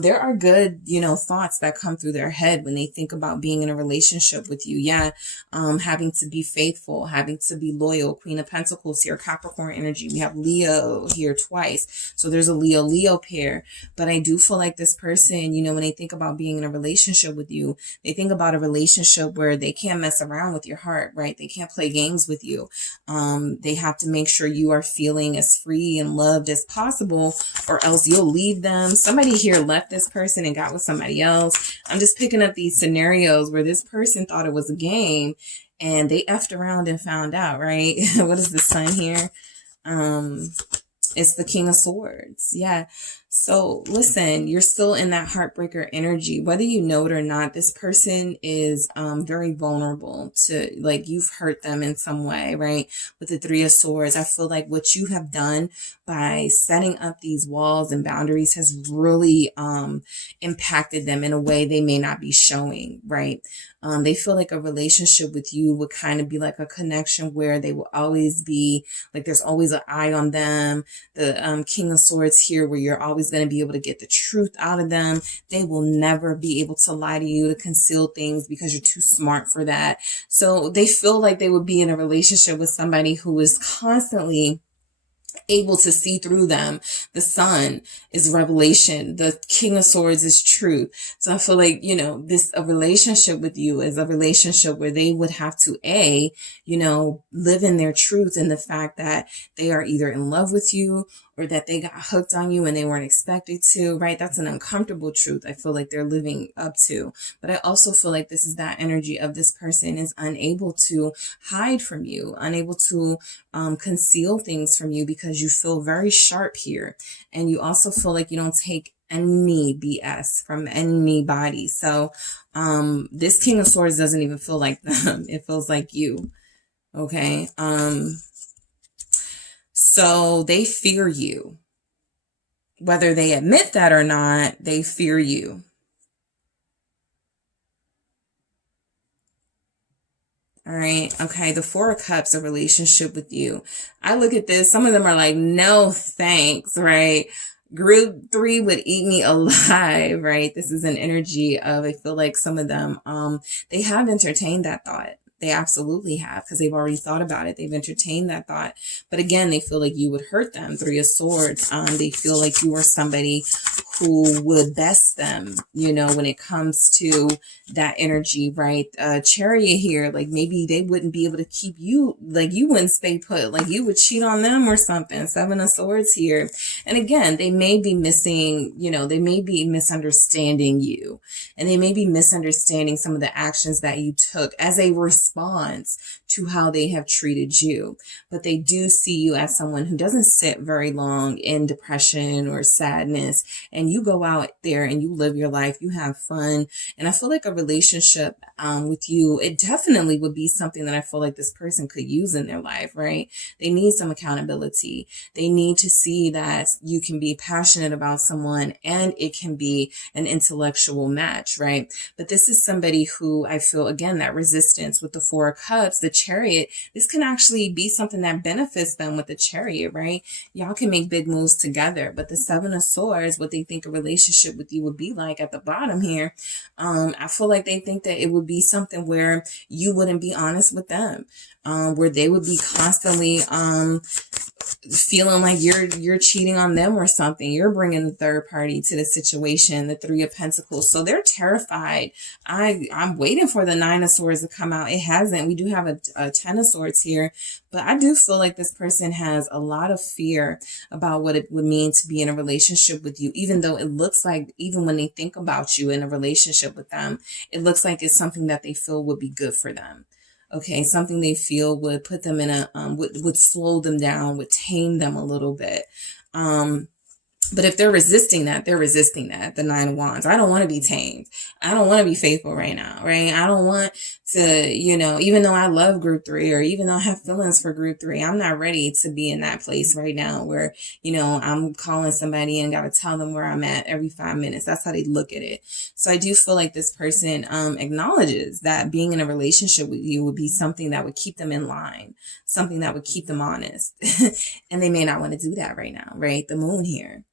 There are good, thoughts that come through their head when they think about being in a relationship with you. Yeah. Having to be faithful, having to be loyal. Queen of Pentacles here, Capricorn energy. We have Leo here twice. So there's a Leo pair, but I do feel like this person, when they think about being in a relationship with you, they think about a relationship where they can't mess around with your heart, right? They can't play games with you. They have to make sure you are feeling as free and loved as possible, or else you'll leave them. Somebody here left this person and got with somebody else. I'm just picking up these scenarios where this person thought it was a game and they effed around and found out, right? What is the Sun here? It's the King of Swords. Yeah. So listen, you're still in that heartbreaker energy. Whether you know it or not, this person is very vulnerable to, like, you've hurt them in some way, right? With the Three of Swords, I feel like what you have done by setting up these walls and boundaries has really impacted them in a way they may not be showing, right? They feel like a relationship with you would kind of be like a connection where they will always be like, there's always an eye on them. The King of Swords here, where you're always going to be able to get the truth out of them. They will never be able to lie to you, to conceal things, because you're too smart for that. So they feel like they would be in a relationship with somebody who is constantly able to see through them. The Sun is revelation. The King of Swords is truth. So I feel like, you know, a relationship with you is a relationship where they would have to, live in their truth, and the fact that they are either in love with you or that they got hooked on you and they weren't expected to, right? That's an uncomfortable truth I feel like they're living up to. But I also feel like this is that energy of this person is unable to hide from you, unable to conceal things from you, because you feel very sharp here. And you also feel like you don't take any BS from anybody. So this King of Swords doesn't even feel like them. It feels like you. Okay. So they fear you. Whether they admit that or not, they fear you. All right. Okay. The Four of Cups, a relationship with you. I look at this. Some of them are like, no, thanks. Right. Group 3 would eat me alive. Right. This is an energy of, I feel like some of them, they have entertained that thought. They absolutely have, because they've already thought about it. They've entertained that thought. But again, they feel like you would hurt them. Three of Swords. They feel like you are somebody who would best them, when it comes to that energy, right? Chariot here, like maybe they wouldn't be able to keep you, like you wouldn't stay put, like you would cheat on them or something. Seven of Swords here. And again, they may be missing, they may be misunderstanding you, and they may be misunderstanding some of the actions that you took as a response to how they have treated you. But they do see you as someone who doesn't sit very long in depression or sadness, and you go out there and you live your life, you have fun. And I feel like a relationship with you, it definitely would be something that I feel like this person could use in their life, right? They need some accountability. They need to see that you can be passionate about someone and it can be an intellectual match, right? But this is somebody who I feel, again, that resistance with the Four of Cups, the Chariot, this can actually be something that benefits them with the Chariot, right? Y'all can make big moves together. But the Seven of Swords, what they think a relationship with you would be like at the bottom here, I feel like they think that it would be something where you wouldn't be honest with them, where they would be constantly feeling like you're cheating on them or something. You're bringing the third party to the situation, the Three of Pentacles. So they're terrified. I'm waiting for the Nine of Swords to come out. It hasn't. We do have a Ten of Swords here, but I do feel like this person has a lot of fear about what it would mean to be in a relationship with you, even though it looks like, even when they think about you in a relationship with them, it looks like it's something that they feel would be good for them. Okay, something they feel would put them in a, would slow them down, would tame them a little bit. But if they're resisting that, the Nine of Wands. I don't want to be tamed. I don't want to be faithful right now, right? I don't want to, even though I love group 3, or even though I have feelings for group 3, I'm not ready to be in that place right now where, I'm calling somebody and got to tell them where I'm at every 5 minutes. That's how they look at it. So I do feel like this person acknowledges that being in a relationship with you would be something that would keep them in line, something that would keep them honest. And they may not want to do that right now, right? The Moon here.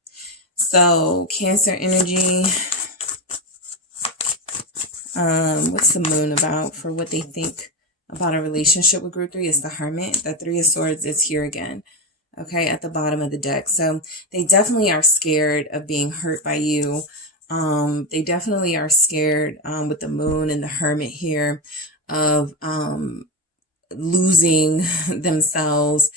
So Cancer energy, what's the Moon about for what they think about a relationship with group 3? Is the Hermit. The Three of Swords is here again, okay, at the bottom of the deck. So they definitely are scared of being hurt by you. They definitely are scared with the Moon and the Hermit here of losing themselves.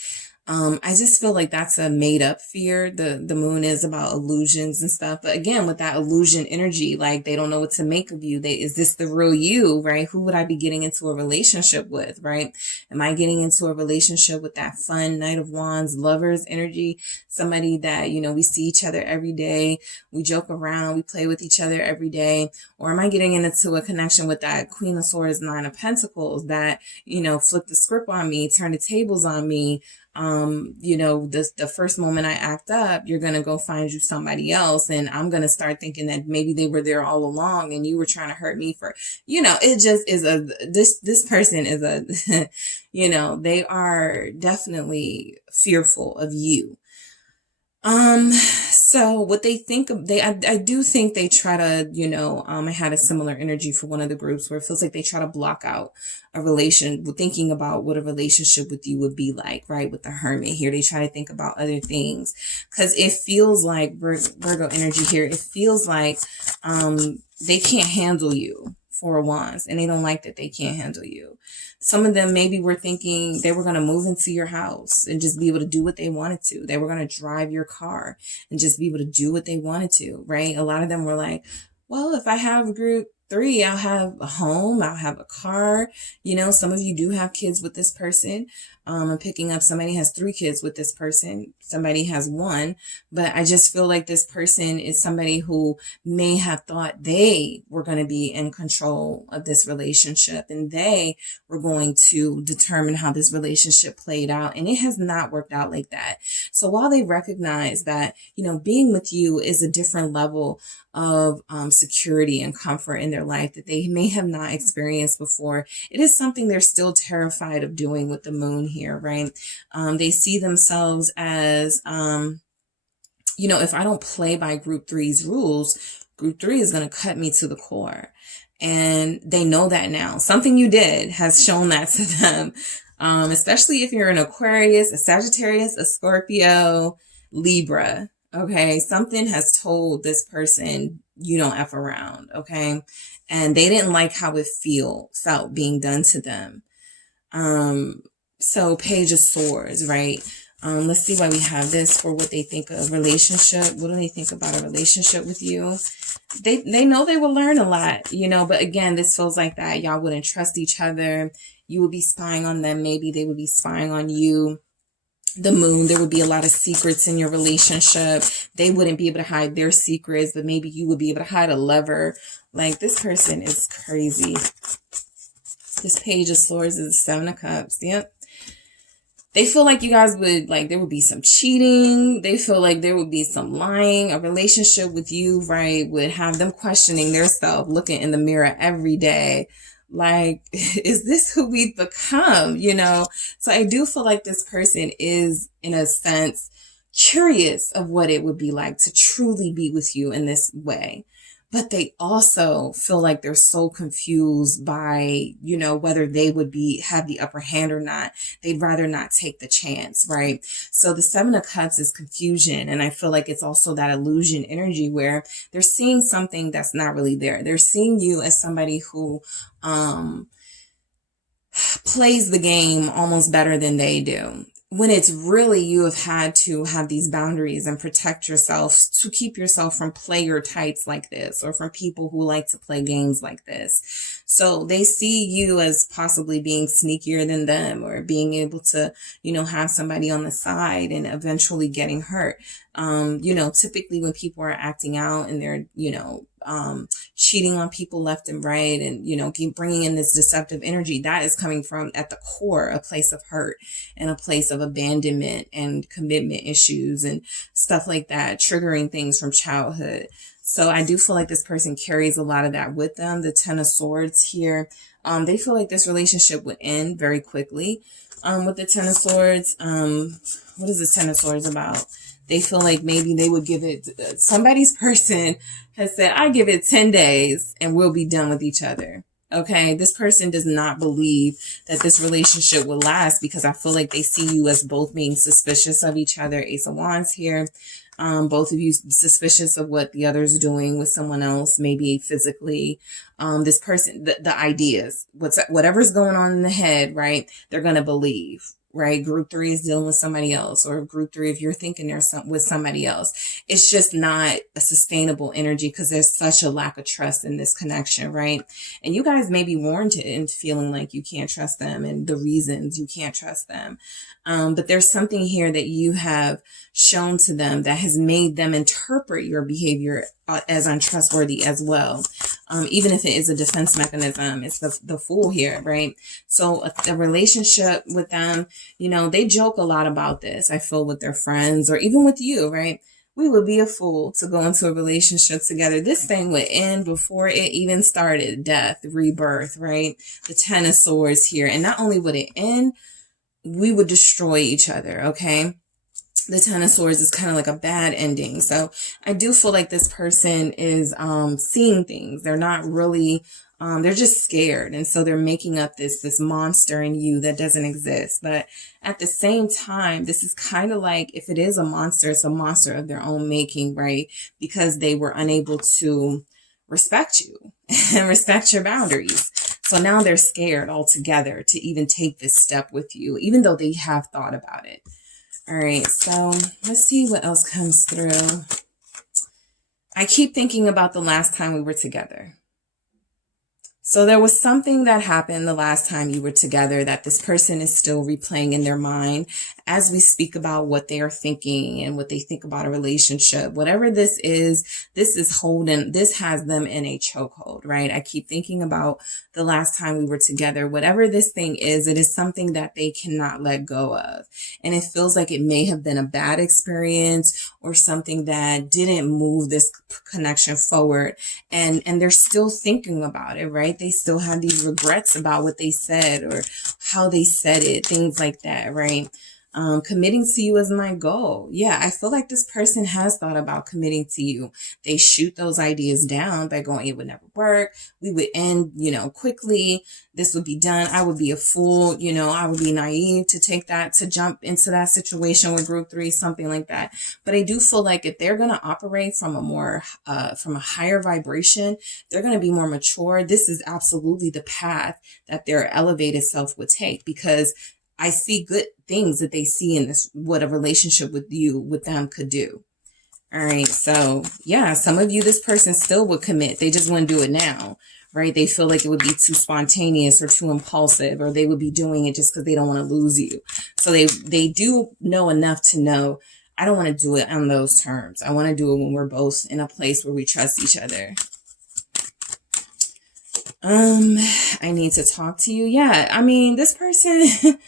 I just feel like that's a made up fear. The Moon is about illusions and stuff. But again, with that illusion energy, like they don't know what to make of you. Is this the real you, right? Who would I be getting into a relationship with, right? Am I getting into a relationship with that fun Knight of Wands, lovers energy? Somebody that, we see each other every day. We joke around. We play with each other every day. Or am I getting into a connection with that Queen of Swords, Nine of Pentacles that, flip the script on me, turn the tables on me? The first moment I act up, you're going to go find you somebody else. And I'm going to start thinking that maybe they were there all along and you were trying to hurt me for, it just is this person is they are definitely fearful of you. So what they think of, I do think they try to, I had a similar energy for one of the groups where it feels like they try to block out a relation, thinking about what a relationship with you would be like, right? With the Hermit here, they try to think about other things, because it feels like Virgo energy here. It feels like, they can't handle you, Four of Wands, and they don't like that they can't handle you. Some of them maybe were thinking they were going to move into your house and just be able to do what they wanted to. They were going to drive your car and just be able to do what they wanted to, right? A lot of them were like, well, if I have group 3, I'll have a home, I'll have a car. Some of you do have kids with this person. I'm picking up somebody has 3 kids with this person. Somebody has 1, but I just feel like this person is somebody who may have thought they were going to be in control of this relationship and they were going to determine how this relationship played out. And it has not worked out like that. So while they recognize that, being with you is a different level of security and comfort in their life that they may have not experienced before, it is something they're still terrified of doing with the moon here, right? They see themselves as, if I don't play by group 3's rules, group 3 is going to cut me to the core. And they know that now. Something you did has shown that to them, especially if you're an Aquarius, a Sagittarius, a Scorpio, Libra. Okay, something has told this person you don't F around, okay? And they didn't like how it felt being done to them. So Page of Swords, right? Let's see why we have this for what they think of relationship. What do they think about a relationship with you? They know they will learn a lot, but again, this feels like that y'all wouldn't trust each other. You would be spying on them. Maybe they would be spying on you. The moon, there would be a lot of secrets in your relationship. They wouldn't be able to hide their secrets, but maybe you would be able to hide a lover. Like, this person is crazy. This Page of Swords is the 7 of Cups. Yep. They feel like you guys would, there would be some cheating. They feel like there would be some lying. A relationship with you, right, would have them questioning their self, looking in the mirror every day. Like, is this who we've become? So I do feel like this person is, in a sense, curious of what it would be like to truly be with you in this way. But they also feel like they're so confused by, whether they would have the upper hand or not. They'd rather not take the chance, right? So the 7 of Cups is confusion. And I feel like it's also that illusion energy where they're seeing something that's not really there. They're seeing you as somebody who plays the game almost better than they do, when it's really you have had to have these boundaries and protect yourself to keep yourself from player types like this, or from people who like to play games like this. So they see you as possibly being sneakier than them, or being able to, have somebody on the side and eventually getting hurt. Typically when people are acting out and they're, cheating on people left and right, and, keep bringing in this deceptive energy, that is coming from, at the core, a place of hurt and a place of abandonment and commitment issues and stuff like that, triggering things from childhood. So I do feel like this person carries a lot of that with them. The 10 of Swords here, they feel like this relationship would end very quickly. With the 10 of Swords, what is the 10 of Swords about? They feel like maybe they would give it, somebody's person has said, I give it 10 days and we'll be done with each other. Okay. This person does not believe that this relationship will last, because I feel like they see you as both being suspicious of each other. Ace of Wands here. Both of you suspicious of what the other's doing with someone else, maybe physically. This person, the ideas, whatever's going on in the head, right? They're going to believe. Right? Group 3 is dealing with somebody else, or group 3, if you're thinking there's with somebody else, it's just not a sustainable energy, because there's such a lack of trust in this connection, right? And you guys may be warranted into feeling like you can't trust them and the reasons you can't trust them. But there's something here that you have shown to them that has made them interpret your behavior as untrustworthy as well. Even if it is a defense mechanism, it's the Fool here, right? So a relationship with them, they joke a lot about this, I feel, with their friends, or even with you, right? We would be a fool to go into a relationship together. This thing would end before it even started. Death, rebirth, right? The 10 of Swords here. And not only would it end, we would destroy each other, okay? the Ten of Swords is kind of like a bad ending. So I do feel like this person is seeing things. They're not really, they're just scared. And so they're making up this monster in you that doesn't exist. But at the same time, this is kind of like, if it is a monster, it's a monster of their own making, right? Because they were unable to respect you and respect your boundaries. So now they're scared altogether to even take this step with you, even though they have thought about it. All right, so let's see what else comes through. I keep thinking about the last time we were together. So there was something that happened the last time you were together that this person is still replaying in their mind as we speak about what they are thinking and what they think about a relationship. Whatever this is holding, this has them in a chokehold, right? I keep thinking about the last time we were together. Whatever this thing is, it is something that they cannot let go of. And it feels like it may have been a bad experience or something that didn't move this connection forward. And they're still thinking about it, right? They still have these regrets about what they said or how they said it, things like that, right? Committing to you is my goal. Yeah, I feel like this person has thought about committing to you. They shoot those ideas down by going, it would never work. We would end, quickly. This would be done. I would be a fool. I would be naive to take that, to jump into that situation with group 3, something like that. But I do feel like if they're going to operate from from a higher vibration, they're going to be more mature. This is absolutely the path that their elevated self would take, because I see good things that they see in this, what a relationship with them could do. All right. So yeah, some of you, this person still would commit. They just wouldn't do it now, right? They feel like it would be too spontaneous or too impulsive, or they would be doing it just because they don't want to lose you. So they do know enough to know, I don't want to do it on those terms. I want to do it when we're both in a place where we trust each other. I need to talk to you. Yeah. I mean, this person,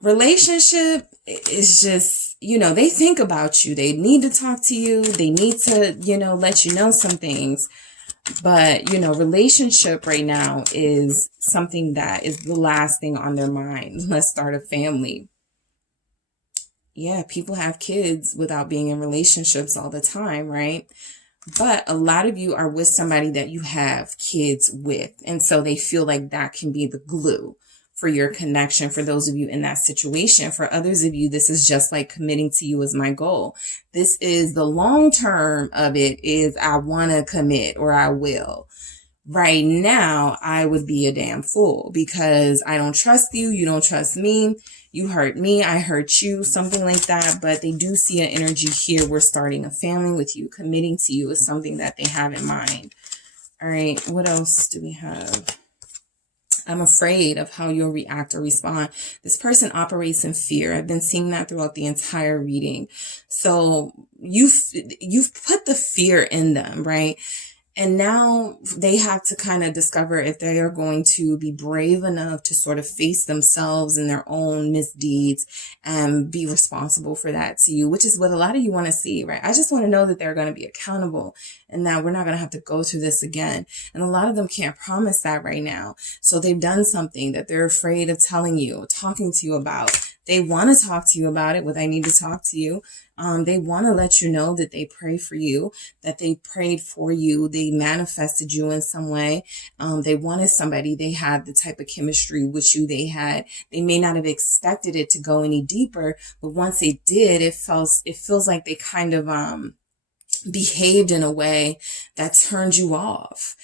relationship is just, they think about you. They need to talk to you. They need to, let you know some things. But, relationship right now is something that is the last thing on their mind. Let's start a family. Yeah, people have kids without being in relationships all the time, right? But a lot of you are with somebody that you have kids with. And so they feel like that can be the glue for your connection, for those of you in that situation. For others of you, this is just like committing to you is my goal. This is the long term of it, is I want to commit, or I will. Right now, I would be a damn fool because I don't trust you. You don't trust me. You hurt me. I hurt you. Something like that. But they do see an energy here. We're starting a family with you. Committing to you is something that they have in mind. All right. What else do we have? I'm afraid of how you'll react or respond. This person operates in fear. I've been seeing that throughout the entire reading. So you've put the fear in them, right? And now they have to kind of discover if they are going to be brave enough to sort of face themselves and their own misdeeds and be responsible for that to you, which is what a lot of you want to see, right? I just want to know that they're going to be accountable and that we're not going to have to go through this again. And a lot of them can't promise that right now. So they've done something that they're afraid of telling you, talking to you about. They want to talk to you about it, what I need to talk to you. They want to let you know that they pray for you, that they prayed for you. They manifested you in some way. They wanted somebody. They had the type of chemistry with you they had. They may not have expected it to go any deeper, but once it did, it feels like they kind of behaved in a way that turned you off.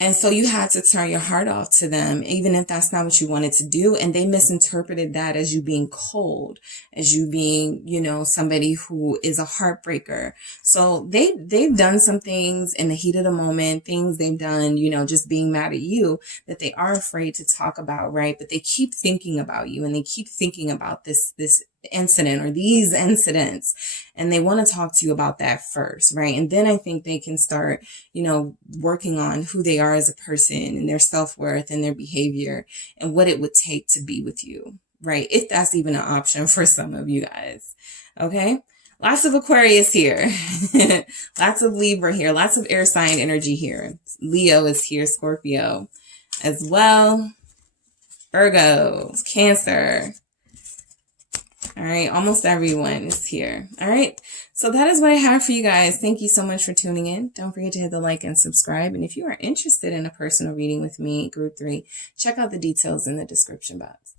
And so you had to turn your heart off to them, even if that's not what you wanted to do. And they misinterpreted that as you being cold, as you being, somebody who is a heartbreaker. So they've done some things in the heat of the moment, things they've done, just being mad at you, that they are afraid to talk about, right? But they keep thinking about you, and they keep thinking about this incident or these incidents, and they want to talk to you about that first, right? And then I think they can start, working on who they are as a person and their self-worth and their behavior and what it would take to be with you, right? If that's even an option for some of you guys. Okay. Lots of Aquarius here. Lots of Libra here. Lots of air sign energy here. Leo is here. Scorpio as well. Virgo, Cancer. All right, almost everyone is here. All right, so that is what I have for you guys. Thank you so much for tuning in. Don't forget to hit the like and subscribe. And if you are interested in a personal reading with me, group 3, check out the details in the description box.